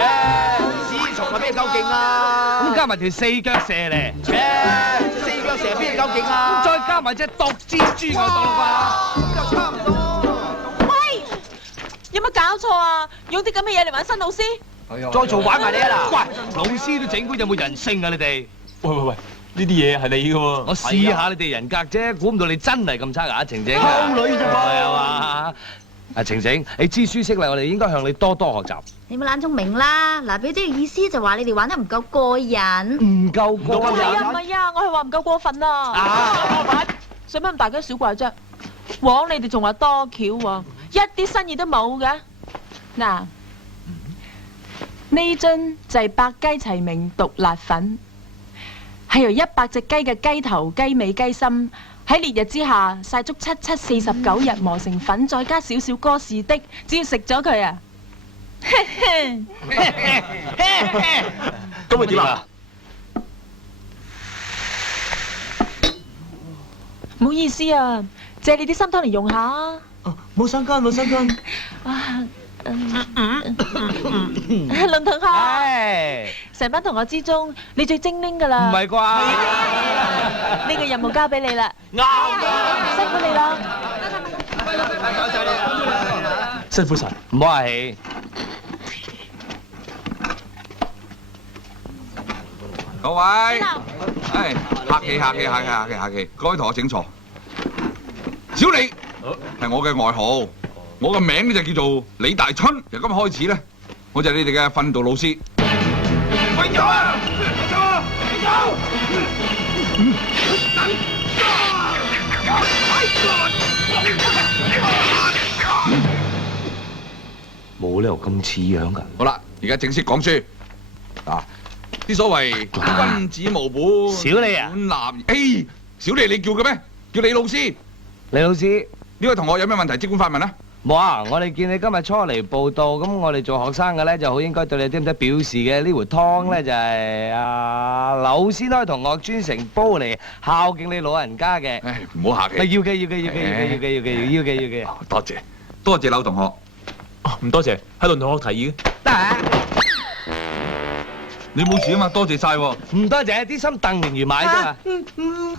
蟲啊，邊夠勁啊？咁加埋條四腳蛇嚟，四腳蛇邊夠勁啊？再加埋隻毒蜘蛛我當啦咁就差唔多。喂，有乜搞錯啊？用啲咁嘅嘢嚟玩新老師？再嘈玩埋你啊嗱！喂，老師都整蠱，有冇人性啊你哋？喂，呢啲嘢係你嘅喎。我試下你哋人格啫，估唔到你真係咁差㗎，晴晴。溝女啫喎。係啊嘛。阿晴晴，你知書識禮，我哋應該向你多多學習。你冇懶聰明啦！嗱，表姐嘅意思就話你哋玩得唔夠過癮。唔夠過唔係啊，唔係啊，我係話唔夠過分啊！使乜咁大驚小怪啫？枉你哋仲話多橋喎，一啲新意都冇嘅。嗱，呢樽就係百雞齊鳴獨辣粉，係由100隻雞嘅雞頭、雞尾、雞心喺烈日之下曬足749日磨成粉，再加少少哥士的，只要食咗佢啊！咁咪點啊？唔好意思啊，借你啲心湯嚟用下啊！冇相干，冇相干。啊，倫同學，成班同學之中，你最精靈噶啦。唔係啩？呢個任務交俾你啦。啱啊！辛苦你啦。辛苦晒，唔好客氣。各位，客氣，各位同學請坐。小李係我嘅外號，我嘅名呢就叫做李大春。由今日開始咧，我就係你哋嘅訓導老師。快走啊！快走啊！快走！冇理由咁似樣㗎。好啦，而家正式講書。嗱，啲所謂君子無本，小李啊，本立。小李你叫嘅咩？叫李老師。李老師，呢位同學有咩問題即管發問啦。冇啊！我哋見你今日初嚟報到，咁我哋做學生嘅咧就好應該對你點點表示嘅。呢壺湯咧就係劉先開同學專程煲嚟孝敬你老人家嘅。唉，唔好客氣。要嘅。多謝劉同學。唔多謝，係倫同學提議嘅。你冇事啊嘛，多謝晒喎。唔多謝，啲心鄧明如買啫嘛。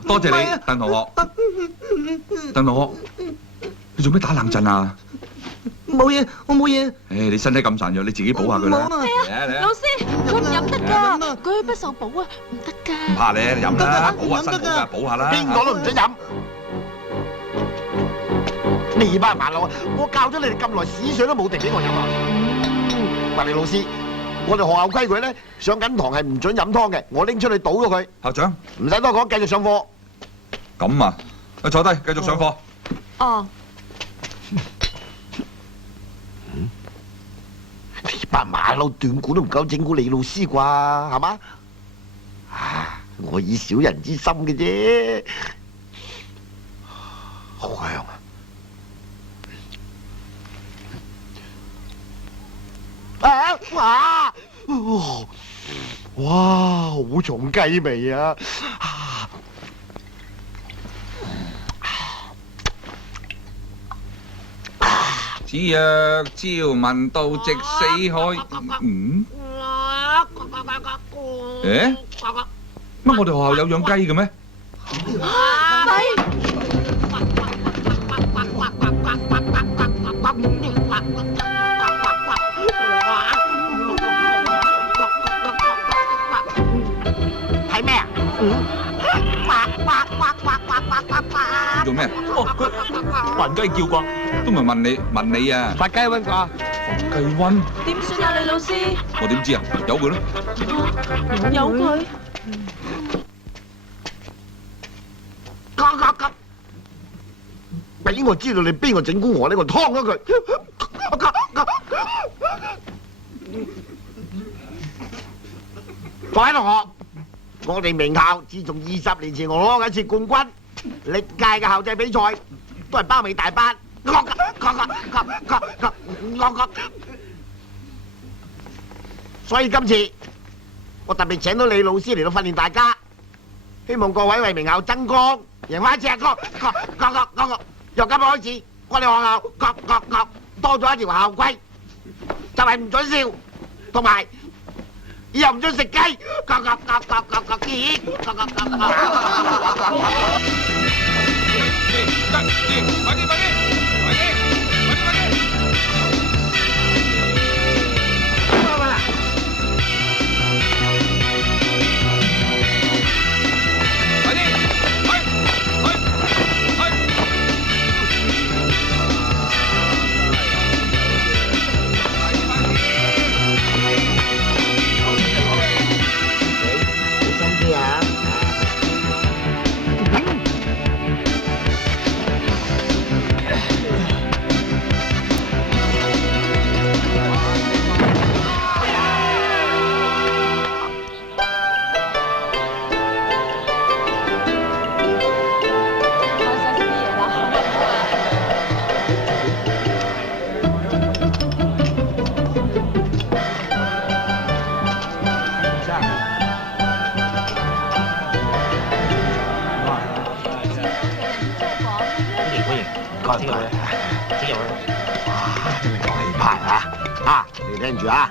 多謝你，鄧同學。鄧同學，你做咩打冷震啊？冇嘢，我冇嘢。你身體咁孱弱，你自己補下佢啦。老師，佢唔飲得㗎，佢不受補啊，唔得㗎。唔怕你飲啦，補下身補㗎，補下啦。邊個都唔准飲。你班麻佬，我教咗你哋咁耐，屎水都冇滴俾我飲啊！喂，李老師，我哋學校規矩咧，上緊堂係唔准飲湯嘅，我拎出去倒咗佢。校長，唔使多講，繼續上課。咁啊，坐低，繼續上課。哦。呢班馬騮斷估都唔夠整蠱李老師啩，係嘛？我以小人之心嘅啫，好香啊！哇，好重雞味啊！子曰：朝聞道，夕死可。乜我哋學校有養雞嘅咩？做咩？哦，佢還雞叫啩？都唔係問你啊！發雞瘟啩？雞瘟？點算啊，李老師？我點知啊？由佢咯。有佢。俾我知道你邊個整蠱我呢，我劏咗佢。各位同學，我哋名校自從20年前我攞過一次冠軍，歷屆嘅校際比賽都係包尾大班。所以今次我特別請到李老師嚟到訓練大家，希望各位為名校爭光，贏翻一隻。由今日開始，我哋學校多咗一條校規，就係唔准笑，同埋以後唔准食雞。快你聽住啊！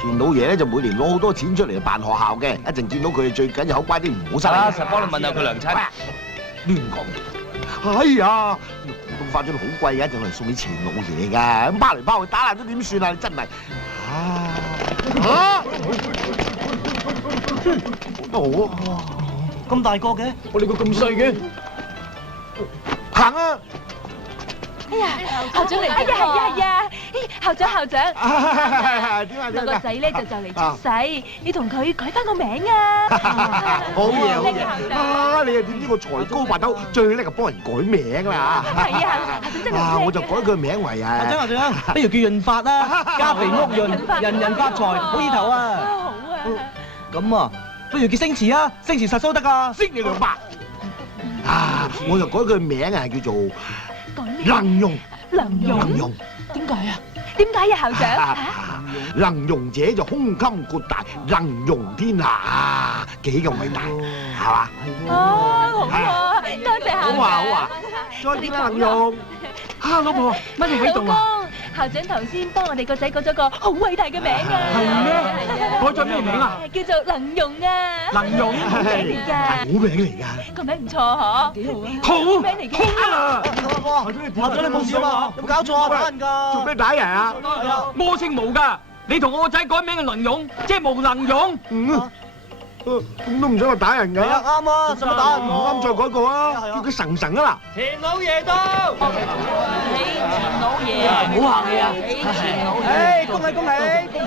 錢老爺咧就每年攞好多錢出嚟辦學校嘅，一陣見到佢哋最緊要口乖啲，唔好失禮。實幫你問下佢娘親。亂講！哎呀，股東花樽好貴嘅，一陣嚟送俾錢老爺㗎，咁包嚟包去打爛咗點算啊？你真係都好啊！咁大個嘅，我哋個咁細嘅，行啊！哎呀，校長嚟！哎呀，係啊！校長，點啊？我個仔咧就嚟出世，你同佢改翻個名啊！好嘢！啊，你又點知我才高八斗，最叻就幫人改名啦！係啊，校長真係啊，我就改佢名為啊！校長，不如叫潤發啦，家肥屋潤，人人發財，好意頭啊！好啊！咁啊，不如叫星馳啊，星馳實蘇得噶，星你兩百啊！我就改佢名啊，叫做能用。能用點解啊？點解呀，校長？能用者就胸襟闊大，能用天下，幾咁偉大，係嘛？哦，好啊，多謝校長。好啊，再見啦，能用。啊，老婆，乜你喺度啊？校長頭先幫我哋個仔改咗個好偉大嘅名啊！係咩？改咗咩名啊？叫做能用啊！能用好名嚟㗎，好名嚟㗎，個名唔錯嗬，幾好啊！好名嚟㗎。校長你冇事啊嘛？有冇搞錯啊？打人㗎？做咩打人啊？魔稱無㗎，你同我個仔改名嘅能勇，即係無能勇。咁都唔想話打人㗎？係啊，啱啊，使乜打人？唔啱再改過啊！叫佢神神啊啦！錢老爺到，錢老爺，唔好客氣啊！錢老爺，恭喜恭喜恭喜！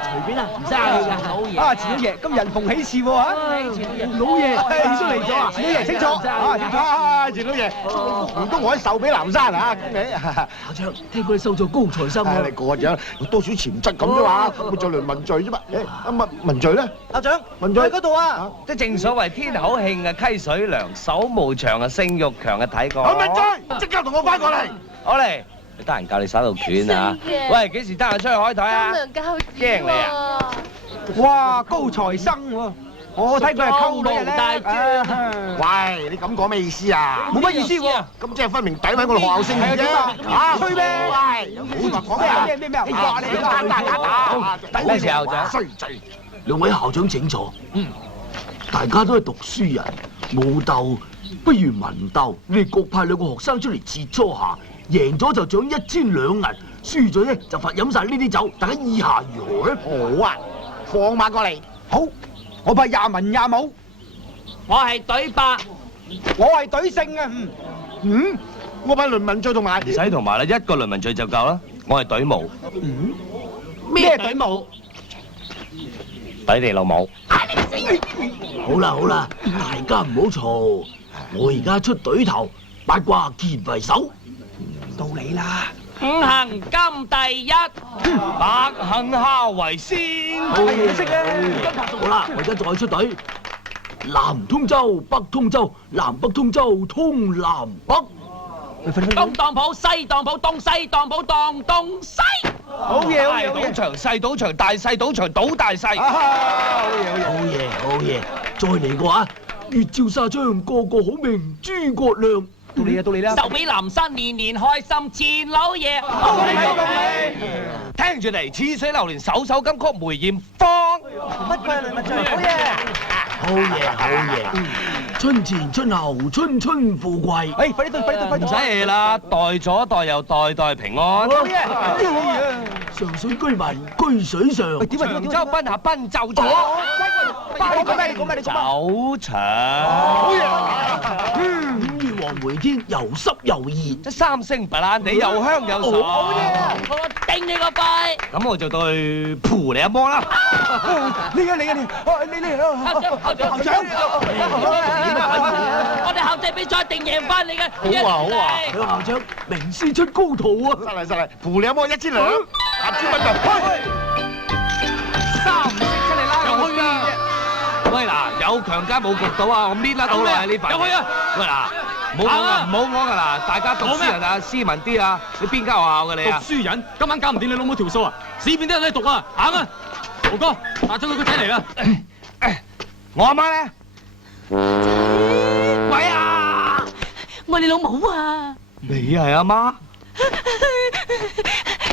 隨便啊，唔使客氣㗎。老爺啊，錢老爺，今日人逢喜事喎嚇！老爺，你都嚟咗啊！錢老爺清楚啊！錢老爺，唔通我喺壽比南山啊！恭喜！校長，聽講你收咗高材生喎。你過獎，多少潛質咁啫嘛，咪就嚟問罪啫嘛。問罪咧？校長，問罪喺嗰度啊！即係正所謂天口慶啊，溪水涼，手無長啊，性慾強啊，睇過。問罪，即刻同我翻過嚟。好嚟，你得閒教你耍套拳啊！喂，幾時得閒出去開台啊？驚你啊！哇，高材生喎！我睇佢係溝女咧。喂，你咁講咩意思啊？冇乜意思喎。咁即係分明詆毀我哋學校聲譽啫。嚇？吹咩？喂，好話講咩啊？咩啊？話你打！咩事校長？衰仔！兩位校長請坐。大家都係讀書人，武鬥不如文鬥。你哋各派2個學生出嚟切磋下，贏咗就獎1000兩銀，輸咗咧就罰飲晒呢啲酒。大家意下如何咧？好啊，放馬過嚟。好，我派20文20武。我係隊8，我係隊勝啊！我派倫文最同埋。唔使同埋啦，一個輪文罪就夠啦。我係隊務，咩隊務？抵你老母。好啦好啦，大家唔好嘈，我而家出隊頭，八卦健為首。到你啦！五行金第一，百行孝為先。係識嘅。好啦，我而家再出隊，南通州、北通州，南北通州通南北。東當鋪、西當鋪、東西當鋪、當東西。好嘢好大嘢賭場、細賭場、大細賭場，賭大細。好嘢，再嚟個啊！月照沙窗，個個好命，諸葛亮。到你啊，到你啦！壽比南山，年年開心，錢老爺。聽住嚟，似水流年，首首金曲梅艷芳。乜鬼啊？文最好嘢！好嘢！春前春後，春春富貴。哎，快啲對，快啲對，快啲！唔使嚟啦，代左代右，代代平安。好嘢！上水居民居水上。點啊？長洲賓客賓就場。你講咩？你講咩？你講咩？酒場。好嘢！五月黃梅天，又濕又熱，即三星白蘭地，又香又爽。好嘢！我頂你個肺！咁我就對蒲你一波啦。你啊！你！校長！我哋校際比賽一定贏翻你嘅。好啊！兩校長名師出高徒啊！犀利！扶兩波1千兩，合珠品就三五式出嚟啦！入去啊！喂嗱，有強姦冇焗到啊！我搣甩到啦呢份。入去啊！喂嗱，唔好講啊，唔好講啊嗱！大家讀書人啊，斯文啲啊！你邊間學校嘅你啊？讀書人，今晚搞唔掂你老母條數啊！市面啲人都讀啊，行啊！豪哥，帶咗佢個仔嚟啦！我阿媽咧？喂啊！我你老母啊！你係阿媽？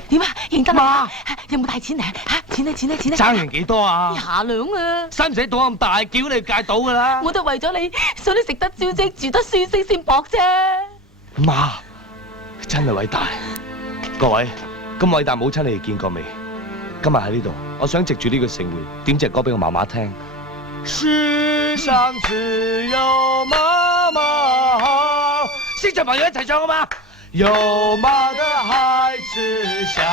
點啊？認得啦？有冇帶錢嚟？錢咧？爭人幾多啊？20兩啊！使唔使賭咁大？叫你戒到噶啦！我都為咗你，想你食得招積，住得舒適先搏啫。媽，真係偉大！各位，咁偉大母親你哋見過未？今日喺呢度，我想藉住呢個盛會，點隻歌俾我媽媽聽。世上只有媽媽好，先着朋友一齊唱好嘛？有媽的孩子想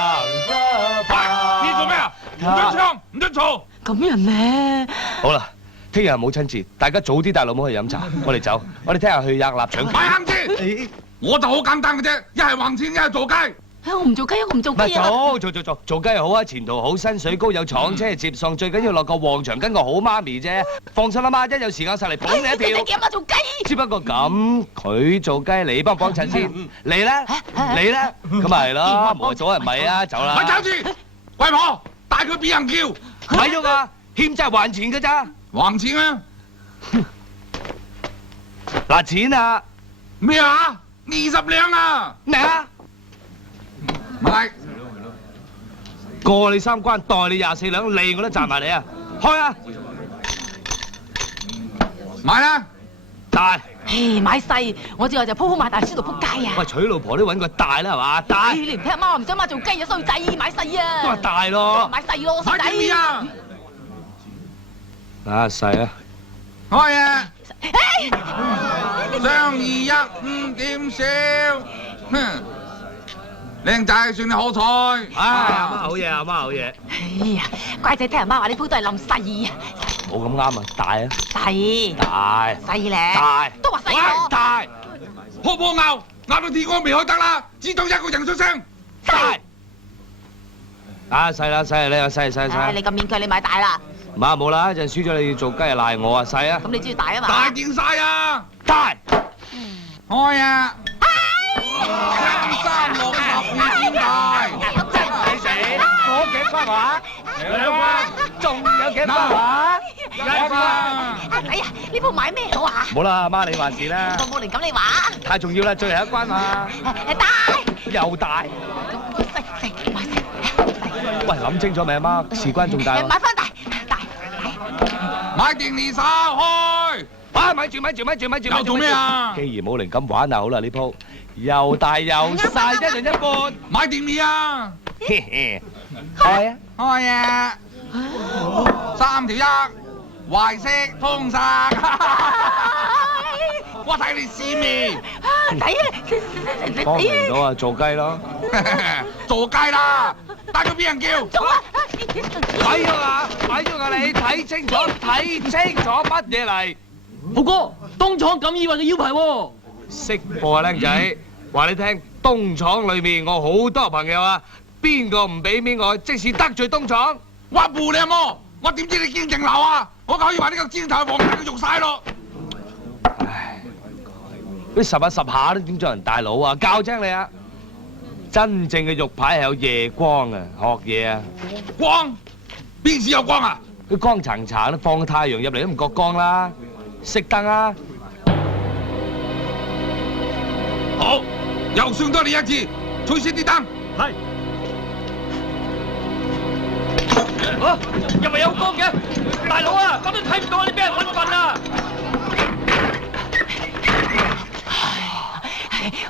着爸。你做咩啊？唔准唱，唔准嘈。咁樣咩？好啦，聽日係母親節，大家早啲帶老母去飲茶，我哋走，我哋聽日去鴨臘搶。買坑先，我就好簡單嘅啫，一係橫錢，一係做雞。我唔做雞，我唔做雞啊！做雞好啊，前途好，薪水高，有廠車接送，最緊要落個旺場，跟個好媽咪啫。放心啦媽，一有時間晒嚟捧你一票。你阿媽做雞。只不過咁，佢做雞，你幫幫襯先。你咧，咁咪係咯，唔係做人咪啊，走啦。咪走住，貴婆，帶佢俾人叫。咪喐啊，欠債還錢㗎咋？還錢啊！嗱錢啊！咩啊？20兩啊！咩啊？買過你3關，代你24兩，利我都賺埋你啊！開啊！買啦！大！買細，我之後就鋪鋪買大輸到撲街啊！喂，娶老婆都揾個大啦係嘛？大！你唔聽阿媽話唔想買做雞啊，衰仔買細啊！都話大咯！買細咯，衰仔！買幾啊？啊細啊！開啊！221 5點少，哼！靚仔，算你好彩。阿媽好嘢，阿媽好嘢。哎呀，乖仔聽阿媽話，呢鋪都係冧細啊！冇咁啱啊，大啊！細！大！細咧！大！都話細喎！大！學波拗到天光未開得啦，只當一個人出聲。大！啊細啦細，你話細。你咁勉強，你買大啦。冇啦，一陣輸咗你做雞啊賴我啊細啊！咁你中意大啊嘛？大件晒啊！大！開啊！13、6、12大！真係死！我幾番話？2番，仲有幾番話？1番。哎呀，呢鋪買咩好啊？冇啦，阿媽你話事啦。我冇靈感你話。太重要啦，最後一關嘛。大。又大。細買細。喂，諗清楚未阿媽？事關重大。買翻大。買定年手開。啊！咪住！又做咩啊？既然冇靈感玩啊，好啦呢鋪又大又細，一人一半。買定你啊！開啊！開啊！3條1，壞色通殺。喂，我睇你市面。幫唔到啊，做雞咯。做雞啦，帶佢俾人叫。做啊！咪喐啊！咪喐啊！你睇清楚乜嘢嚟？豪哥，東廠咁以為嘅腰牌喎。識貨啊，僆仔！話你聽，東廠裏面我好多朋友啊，邊個唔俾面我，即使得罪東廠。我糊你阿媽，我點知你堅勁流啊？我可以話呢個煎頭黃帶佢用晒咯。唉，啲十下都點做人大佬啊？教精你啊！真正嘅玉牌係有夜光啊，學嘢啊！光？邊時有光啊？佢光層層，放個太陽入嚟都唔覺光啦。熄燈啊！好，又算多你一次，吹熄啲燈。係。啊！又咪有光嘅，大佬啊，咁都睇唔到啊！你俾人揾笨啊！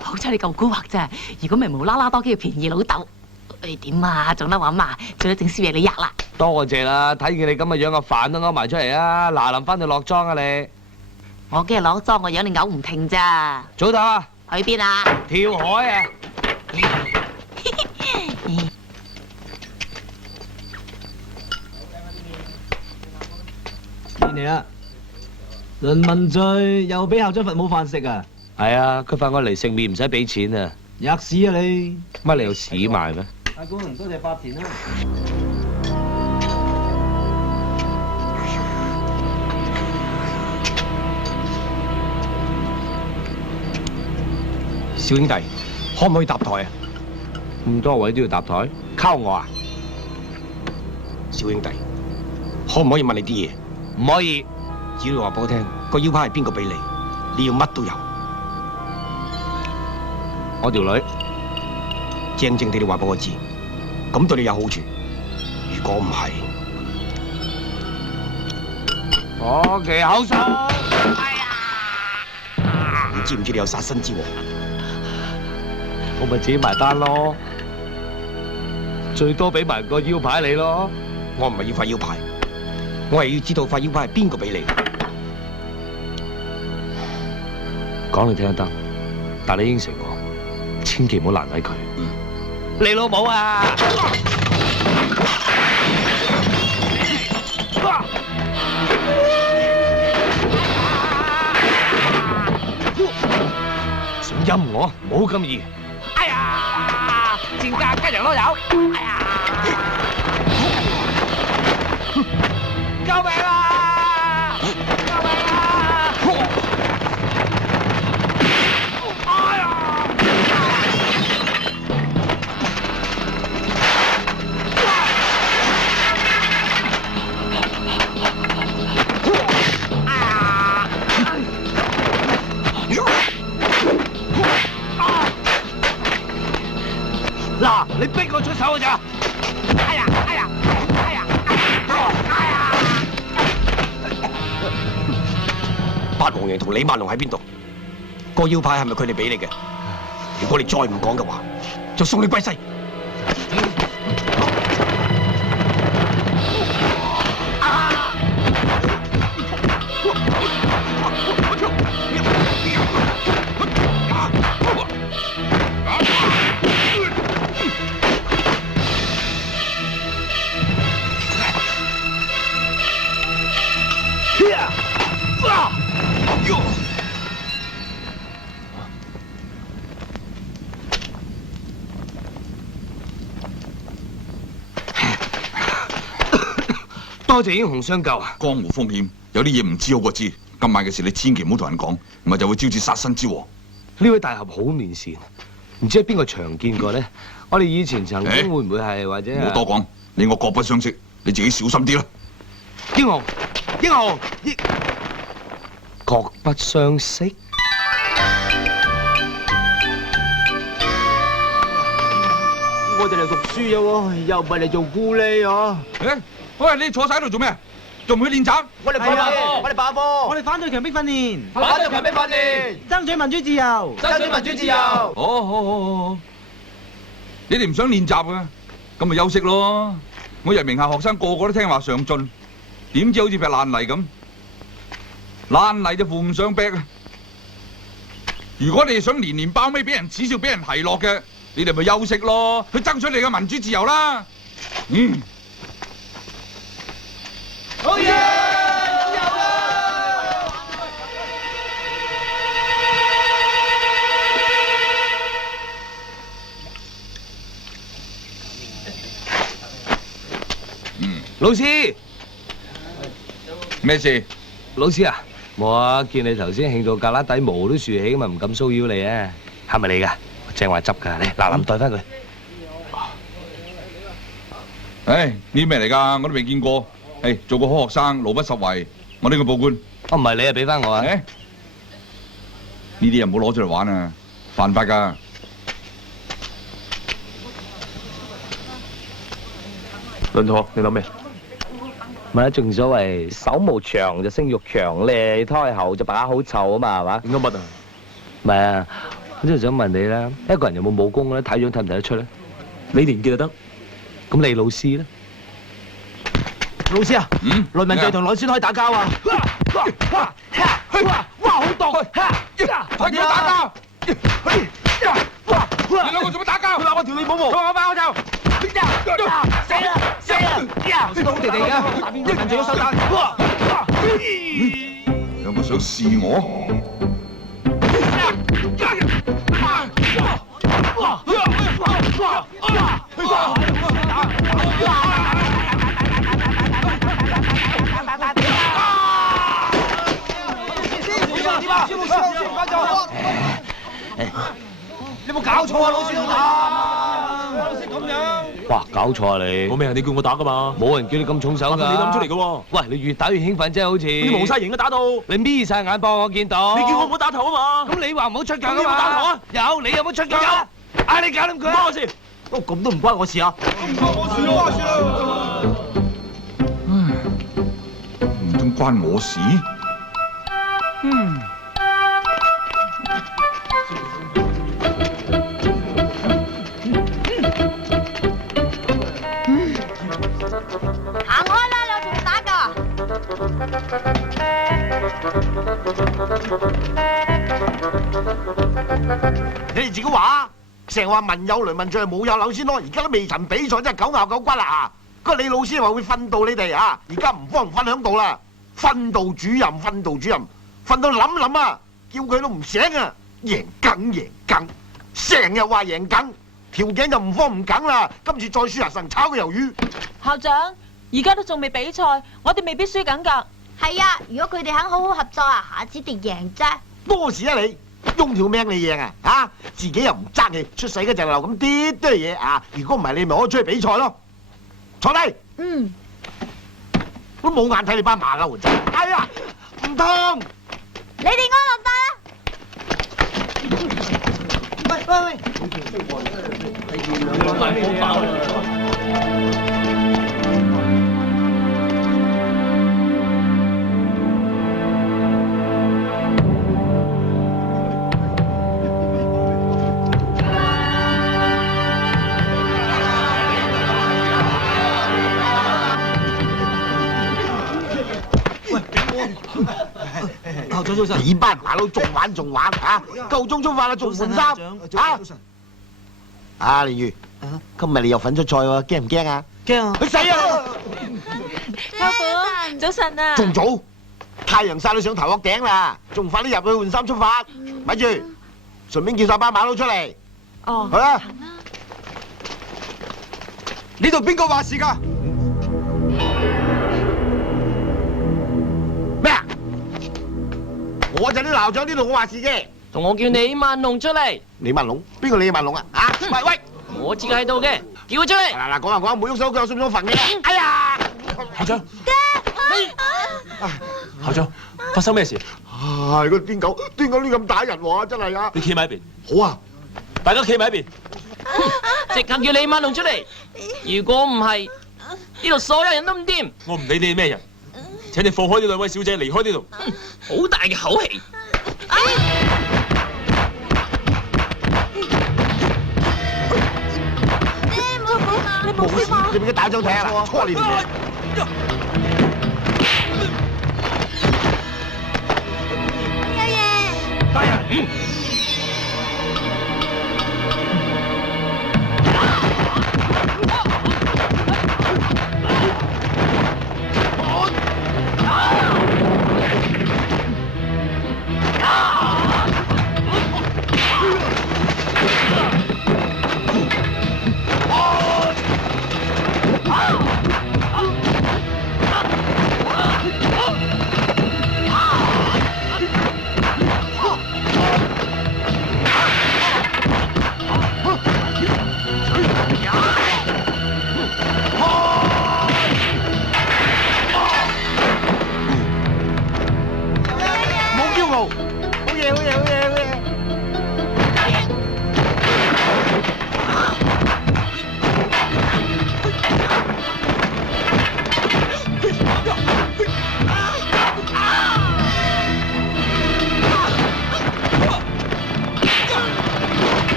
好彩你夠蠱惑咋，如果咪無啦啦多幾條便宜老豆，你點啊？仲得揾啊？最多整宵夜你吔啦！多謝啦，睇見你咁嘅樣，個飯都嘔埋出嚟啊！嗱，臨翻去落妝啊你！我今日落妝個樣，你嘔唔停咋？早唞啊！去邊啊？跳海啊！見你啦，倫文罪又俾校長罰冇飯食啊！係啊，佢罰我嚟食麵唔使俾錢啊！吔屎啊你！乜你有屎埋咩？阿官唔多謝發田啦。小兄弟，可唔可以搭台啊？咁多位都要搭台，溝我啊！小兄弟，可唔可以問你啲嘢？唔可以。只要你話俾我聽，個腰牌係邊個俾你？你要乜都有。我條女，正正地你話俾我知，咁對你有好處。如果唔係，我嘅口水。你知唔知你有殺身之禍？我咪自己埋單咯，最多俾埋個腰牌你咯。我唔係要塊腰牌，我係要知道塊腰牌係邊個俾你。講你聽得，但你應承我，千祈唔好難為佢。你老母啊！想陰我，冇咁易。哎呀！賤格雞羊都有。哎呀！救命啊！救命啊！哎呀！嗱，你逼我出手㗎咋？哎呀！哎呀！哎呀！哎呀！八王爺同李萬龍喺邊度？個腰牌係咪佢哋俾你嘅？如果你再唔講嘅話，就送你歸西。多謝英雄相救啊！江湖風險，有啲嘢唔知好過知。今晚嘅事你千祈唔好同人講，唔係就會招致殺身之禍。呢位大俠好面善，唔知係邊個長見過咧？我哋以前曾經會唔會係或者？唔好多講，你我各不相識，你自己小心啲啦。英雄，英雄，各不相識。我哋嚟讀書啫喎，又唔係嚟做咕喱啊！喂，你坐晒喺度做咩？仲唔去練習？我哋罷課，我哋罷課，我哋反對強迫訓練，反對強迫訓練，爭取民主自由，爭取民主自由。好，你哋唔想練習啊？咁咪休息咯。我日名校學生個個都聽話上進，點知好似劈爛泥咁，爛泥就扶唔上壁啊！如果你哋想年年包尾俾人恥笑、俾人奚落嘅，你哋咪休息咯，去爭取你嘅民主自由啦。嗯。好嘢！老師，咩事？老師啊，冇啊，見你頭先興到旮旯底毛都豎起，咁咪唔敢騷擾你啊？係咪你噶？正話執㗎，你嗱林袋翻佢。唉，呢啲咩嚟㗎？我都未見過。誒，做個好學生，老不實為，我呢個報官。哦，唔係你啊，俾翻我啊！呢啲又唔好攞出嚟玩啊，犯法㗎。倫同學，你諗咩？咪正所謂手毛長就聲肉強咧，胎後就把口臭啊嘛，係嘛？應該乜啊？唔係啊，我真係想問你啦，一個人有冇武功咧？睇樣睇唔睇得出咧？你年紀就得。咁你老師咧？老師啊，雷文俊同呂先開打交啊！哇，好毒！快啲打交！你兩個做乜打交？佢話我條脷冇毛，佢話我把口臭。死啦！頭先都好地地㗎，雷文俊嘅手打。兩個想試我？你有冇搞錯啊，老師打？識咁樣？哇，搞錯啊你！冇咩係你叫我打㗎嘛？冇人叫你咁重手㗎。你諗出嚟㗎喎！喂，你越打越興奮啫，好似。你冇晒型嘅打到。你眯晒眼幫我見到。你叫我唔好打頭啊嘛！咁你話唔好出腳啊嘛？你有冇打頭啊？有，你有冇出腳啊？嗌你搞掂佢啊！關我事。哦，咁都唔關我事啊！唔關我事啊！唔通關我事？行開啦，兩條打㗎！你哋自己話，成日話文有雷文俊冇有柳先咯，而家都未曾比賽，真係狗咬狗骨啦！嗰個李老師話會訓導你哋啊，而家唔方唔分響度啦，訓導主任，訓到諗啊，叫佢都唔醒啊，贏梗，成日話贏梗，條頸就唔方唔梗啦，今次再輸啊，神炒個魷魚。校長，而家都仲未比賽，我哋未必輸緊㗎。係啊，如果佢哋肯好好合作啊，下次定贏啫。多事啊你，用條命嚟贏啊！啊，自己又唔爭氣，出世嗰陣流咁啲都係嘢啊！如果唔係你咪可以出去比賽咯。坐低。都冇眼睇你班馬騮仔。哎呀，唔通？你哋安樂返啦。校長早晨，你班馬騮仲玩啊！夠鐘出發啦，仲換衫啊！啊，連如，今日你又份出賽喎，驚唔驚啊？驚啊！去死啊！家父，早晨啊！仲早，太陽曬到上頭殼頂啦，仲快啲入去換衫出發。咪住，順便叫晒班馬騮出嚟。哦，去啦！呢度邊個話事㗎？咩啊？我就啲校長，呢度我話事嘅。同我叫李萬龍出嚟。李萬龍？邊個李萬龍啊？啊！喂！我自己喺度嘅，叫佢出嚟。嗱，講唔好喐手腳，信唔信我罰你啊？哎呀！校長，校長，發生咩事？係個癲狗亂咁打人喎，真係啊！你企埋一邊。好啊，大家企埋一邊。即刻叫李萬龍出嚟。如果唔係，呢度所有人都唔掂。我唔理你係咩人，請你放開呢兩位小姐離開呢度。好大嘅口氣。冇事，你俾佢打張睇下啦，搓你條嘢。有嘢。大人。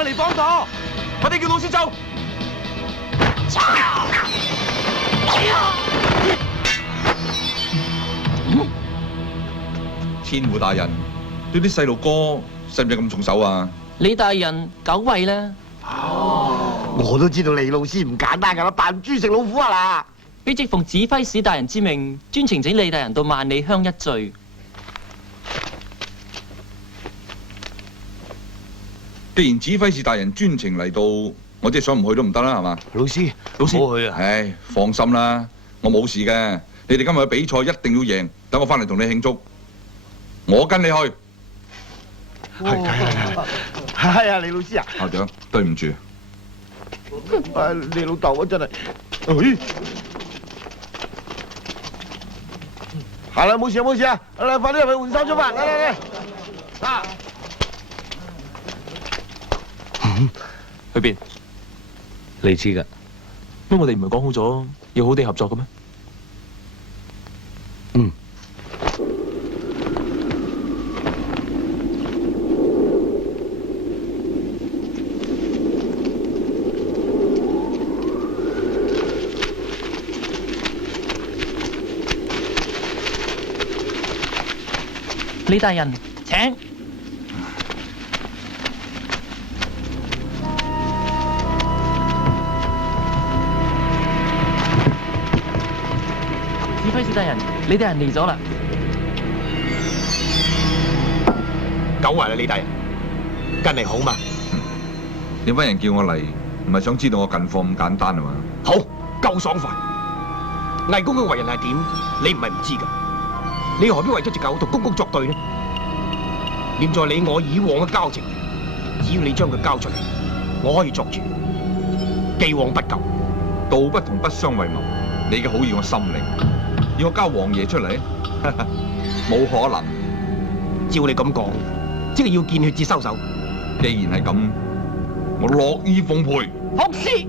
我嚟幫助，快啲叫老師走。千戶大人，對啲細路哥使唔使咁重手啊？李大人久違啦，我都知道李老師唔簡單㗎啦，扮豬食老虎啊嗱！卑職奉指揮使大人之命，專程請李大人到萬里鄉一聚。既然指揮使大人專程嚟到，我即係想唔去都唔得啦，係嘛？老師，唔好去啊！唉，放心啦，我冇事嘅。你哋今日嘅比賽一定要贏，等我翻嚟同你慶祝。我跟你去。係啊，李老師啊！校長，對唔住。你老豆啊，真係。係啦，冇事啊，冇事啊！嚟，快啲入去換衫出發，嚟！啊！去邊？你知㗎？乜我哋唔係講好咗要好地合作嘅咩？嗯。李大人，請。指揮使大人，李大人嚟咗啦。久違啦，李大人，跟你好嘛？你班人叫我嚟，唔係想知道我近況咁簡單啊嘛？好，夠爽快。魏公嘅為人係點？你唔係唔知㗎。你何必為咗隻狗同公公作對呢？念在你我以往嘅交情，只要你將佢交出嚟，我可以作主。既往不咎，道不同不相為謀。你嘅好意我心領，要我交王爺出嚟，冇可能。照你咁講，即係要見血至收手。既然係咁，我樂意奉陪。服侍。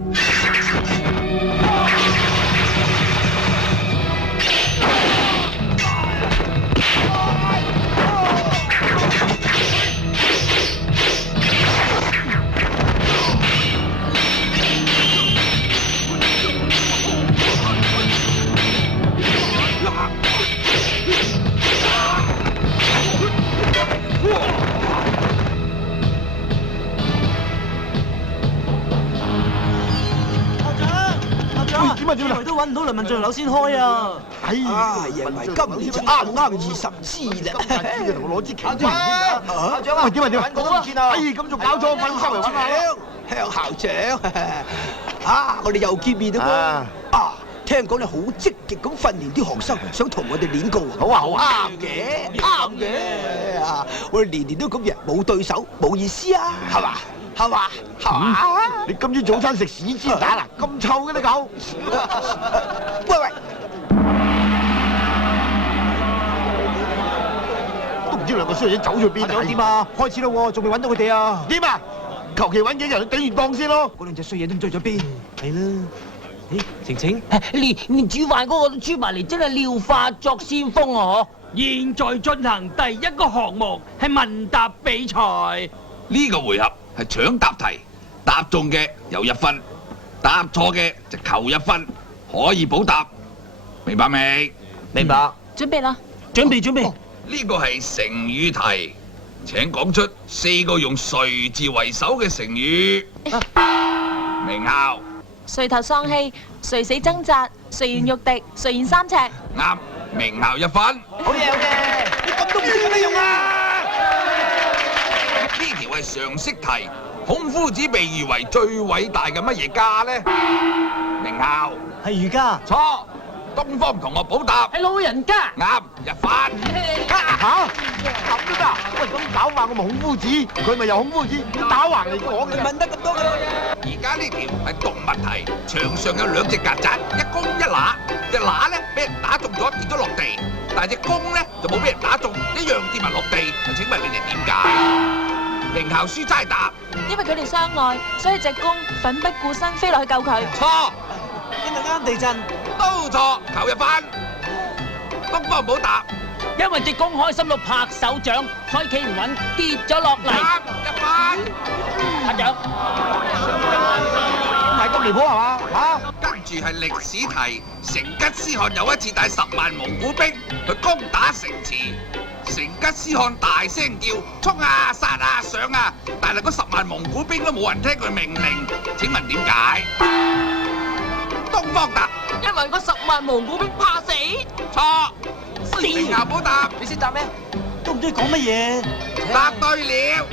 點都揾唔到梁文俊樓先開啊！哎呀，贏埋今年就啱20支啦！同我攞支旗出嚟先啊！校長啊，點啊？揾我都唔見啊！哎，咁仲搞錯，揾周圍揾下。向校長啊！我哋又見面啦喎！啊，聽講你好積極咁訓練啲學生，想同我哋練過。好啊，好啱嘅，啱嘅啊！我哋年年都咁贏，冇對手，冇意思啊，係嘛？係嘛？係嘛？你今朝早餐食屎煎蛋啊？咁臭嘅你狗！喂喂，都唔知兩個衰仔走咗邊啊？點啊？開始啦喎，仲未揾到佢哋啊？點啊？求其揾幾人去頂完檔先咯。嗰兩隻衰嘢都唔追咗邊？係啦。咦，晴晴，連煮飯嗰個都煮埋嚟，真係廖化作先鋒啊！現在進行第一個項目係問答比賽。呢個回合係搶答題，答中嘅有1分，答錯嘅就扣1分，可以補答，明白未？明白。準備啦。準備。呢個係成語題，請講出4個用誰字為首嘅成語。名校。垂頭喪氣，垂死掙扎，垂涎欲滴，垂涎3尺。啱，名校1分。好嘢！你咁都唔知有咩用啊？呢條係常識題，孔夫子被譽為最偉大嘅乜嘢家呢？名校係儒家。錯，東方同學補答。係老人家。啱，1分。嚇？咁都得？喂，咁搞話我咪孔夫子，佢咪又孔夫子，打橫嚟講嘅。問得咁多嘅啦。而家呢條係動物題，牆上有2隻曱甴，一公一乸。隻乸咧俾人打中咗，跌咗落地，但係隻公咧就冇俾人打中，一樣跌埋落地。請問你哋點解？名校書齋答。因為佢哋相愛，所以隻公奮不顧身飛落去救佢。錯。因為啱地震。都錯，扣1分。東方補答。因為隻公開心到拍手掌，所以企唔穩跌咗落嚟。一分。拍掌。唔係咁離譜係嘛？嚇！跟住係歷史題，成吉思汗有一次帶10萬蒙古兵去攻打城池，成吉思汗大聲叫衝啊、殺啊、上啊，但係嗰10萬蒙古兵都冇人聽佢命令。請問點解？東方答：因為嗰10萬蒙古兵怕死。錯。明牛寶答：你識答咩？都唔知講乜嘢。答對了。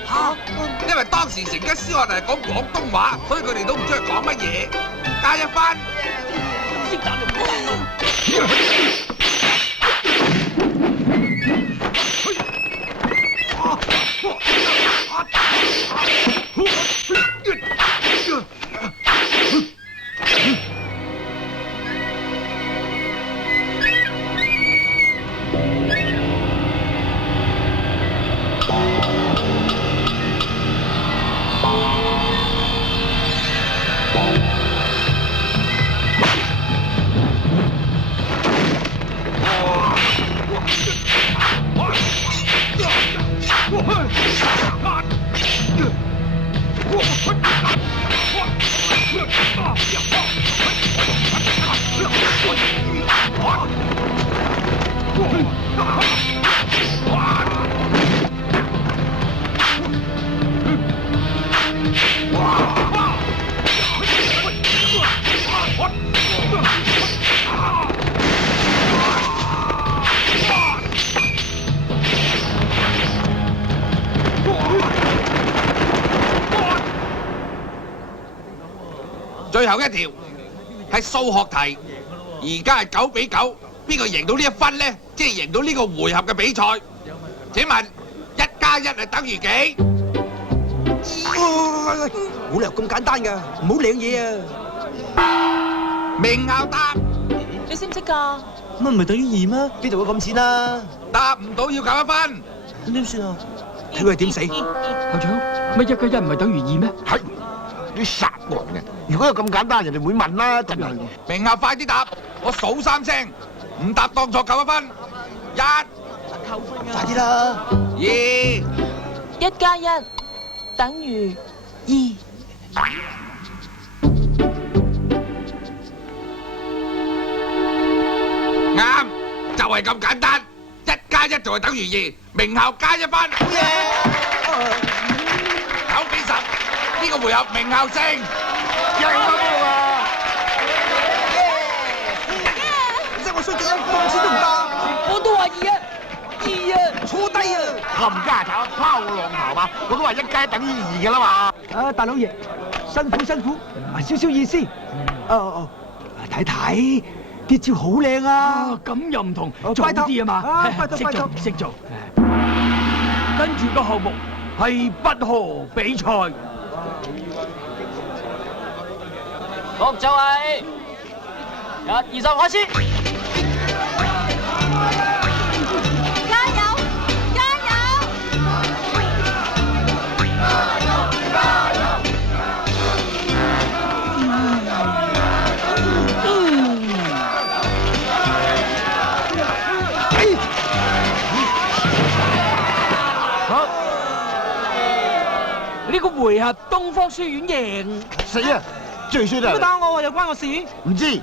因為當時成吉思汗係講廣東話，所以佢哋都唔知佢講乜嘢。加1分。識答就唔好。最後一條係數學題，而家係9比9，邊個贏到呢1分呢？即係贏到呢個回合嘅比賽。請問1加1係等於幾？冇理由咁簡單㗎，唔好領嘢啊！明校答：你識唔識㗎？乜唔係等於2咩？邊度會咁淺啊？答唔到要扣1分。咁點算啊？睇佢係點死？校長，乜1加1唔係等於2咩？係。啲殺狼嘅，如果有咁簡單，人哋會問啦，真係。明校快啲答，我數3聲，唔答當錯扣1分。1，扣分㗎。快啲啦。2，1加1等於2。啱，就係咁簡單。1加1就係等於2，明校加1分。9比10。呢個回合明校勝，贏咗啦！唔使我衰仔咁錢都唔得，我都話2啊，坐低啊！冚家鏟拋個浪頭嘛，我都話1加1等於2㗎啦嘛。啊，大老爺，辛苦辛苦，少少意思。睇睇啲招好靚啊！咁又唔同，做啲啊嘛，識做識做。跟住個項目係拔河比賽。好，就係1、2、3開始。加油！加油！呢個回合東方書院贏。死啊！最衰都係。乜打我又關我事？唔知。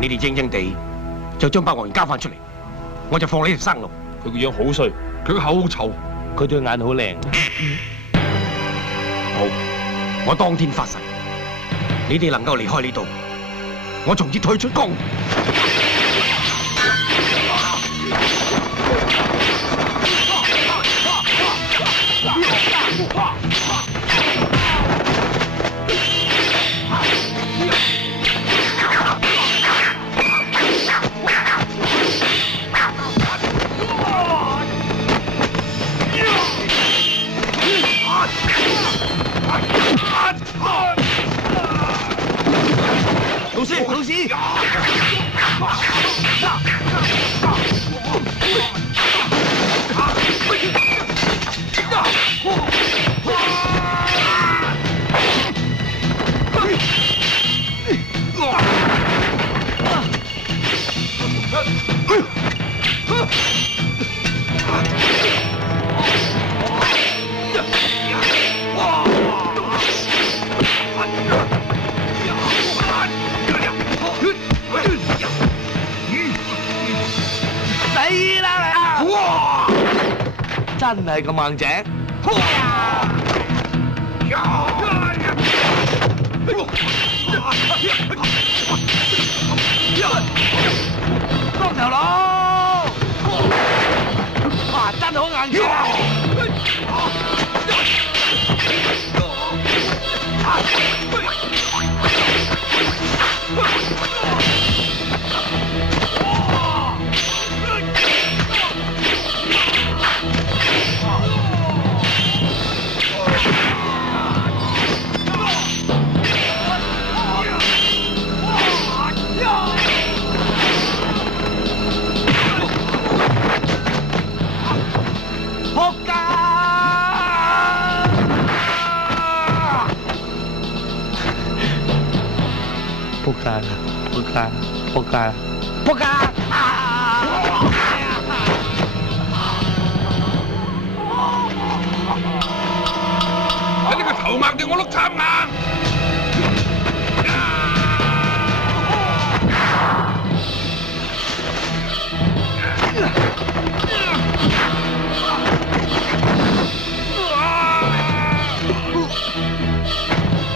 你哋正正地就將霸王交翻出嚟，我就放你條生路。佢個樣好衰，佢個口好臭，佢對眼好靚。好，我當天發誓，你哋能夠離開呢度，我從此退出江湖。老師，老師。真係咁硬淨。光頭佬，哇！真係好硬淨。仆街啦！仆街！仆街！仆街！你呢個頭硬定我碌杉硬？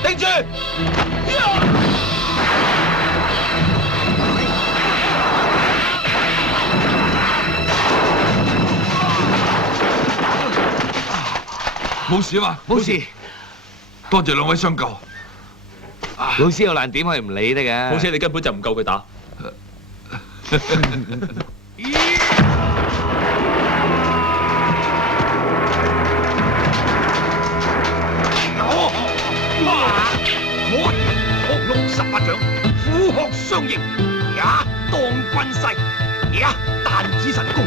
頂住！冇事啊嘛，冇事。多謝兩位相救。老師有難點係唔理得嘅。好似你根本就唔夠佢打。我學龍18掌，虎鶴雙形，呀當軍勢，呀彈指神功，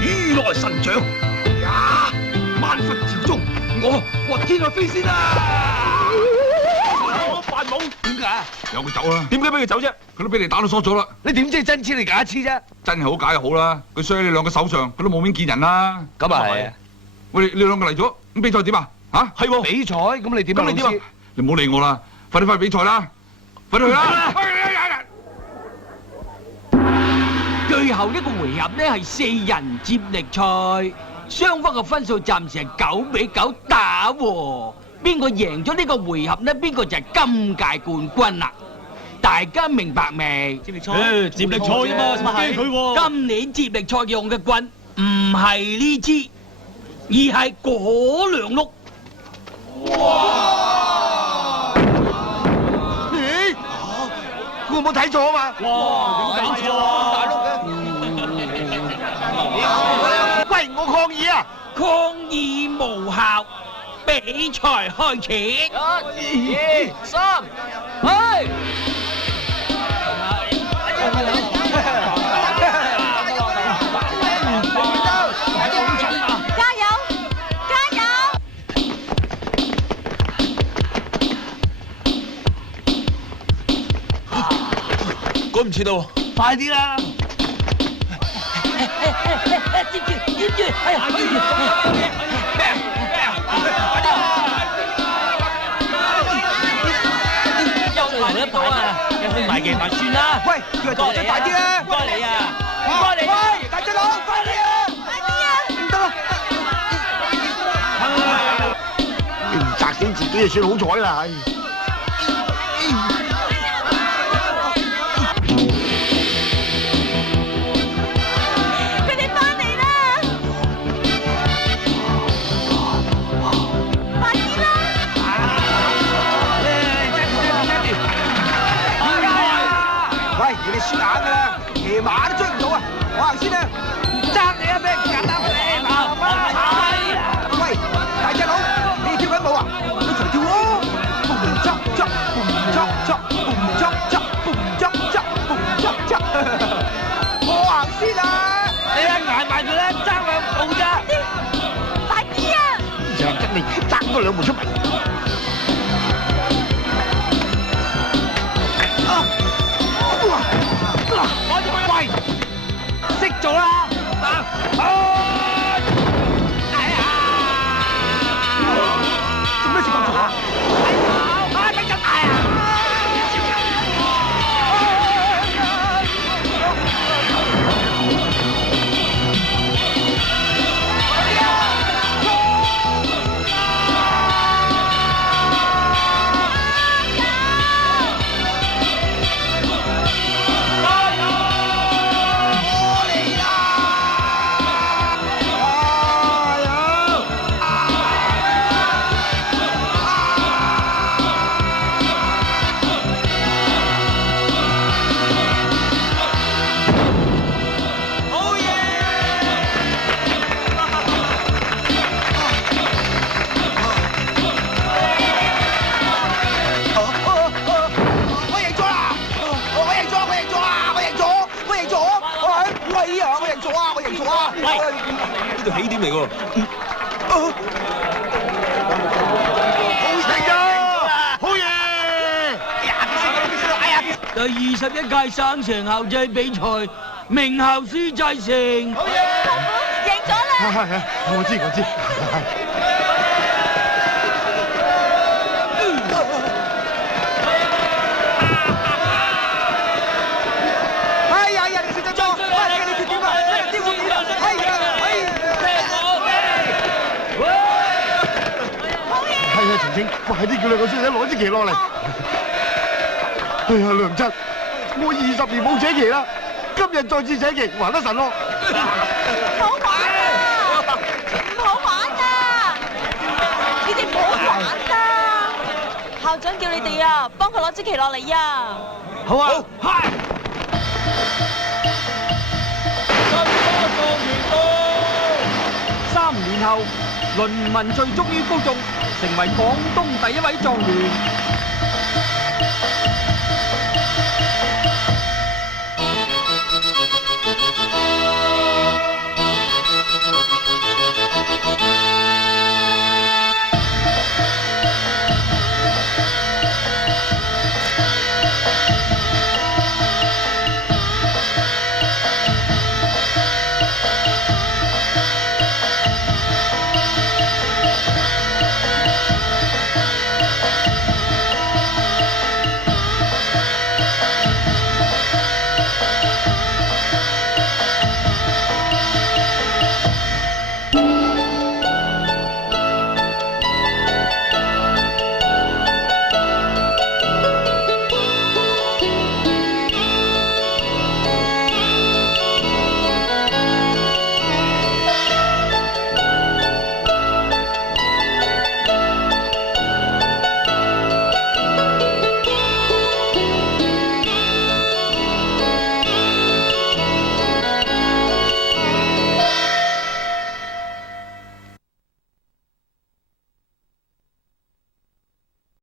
如來神掌，呀萬佛朝宗，我天外飛仙啊！我扮懵，點解？由佢走啦。點解俾佢走啫？佢都俾你打到疏咗啦。你點知係真黐定假黐啫？真係好假就好啦。佢衰喺你兩個手上，佢都冇面見人啦。咁啊係。喂，你兩個嚟咗，咁比賽點啊？嚇？係喎。比賽咁你點啊？咁你點啊？你唔好理我啦，快啲翻去比賽啦！快啲去啦！最後一個回合呢係4人接力賽，雙方嘅分數暫時係9-9打和。邊個贏咗呢個回合呢？邊個就係今屆冠軍啦！大家明白未？接力賽，接力賽啫嘛，使乜驚佢喎？今年接力賽用嘅棍唔係呢支，而係嗰兩碌。哇！咦？我冇睇錯啊嘛！哇！點搞錯啊？大碌嘅！喂，我抗議啊！抗議無效。比賽開始，1、2、3，去！加油！加油！趕唔切到，快啲啦！接住，接住，哎呀！又嚟一把啊！拎埋嘅咪算啦。喂，叫佢同仔快啲啊！唔該你啊，唔該你。喂，大隻佬，快啲啊！快啲啊！唔得啦！你唔砸死自己就算好彩啦。佢哋翻嚟啦！快啲啦！喂，你哋輸硬㗎啦，騎馬都追唔到啊！我行先啊！爭你啊，俾人夾啦！喂，大隻佬，你跳緊舞啊？一齊跳咯！boom chop chop boom chop chop boom chop chop boom chop chop boom chop chop。我行先啊！你啊捱埋佢啦，爭兩步咋？快啲啊！讓得你爭多兩步出嚟。喂，識做啦！做咩事咁嘈啊？呢度起點嚟喎。好嘢！第21屆省城校際比賽，名校書製城。好嘢！贏咗啦！我知。哎呀，你食得多，喂，你點啊？啲碗點啊？係啊，晴晴，快啲叫兩個書仔攞支旗落嚟。哎呀，梁真，我20年冇扯旗啦，今日再次扯旗，還得神咯。唔好玩啊！唔好玩啊！你哋唔好玩啊！校長叫你哋啊，幫佢攞支旗落嚟啊！好啊！係。3年後，倫文序終於高中，成為廣東第一位狀元。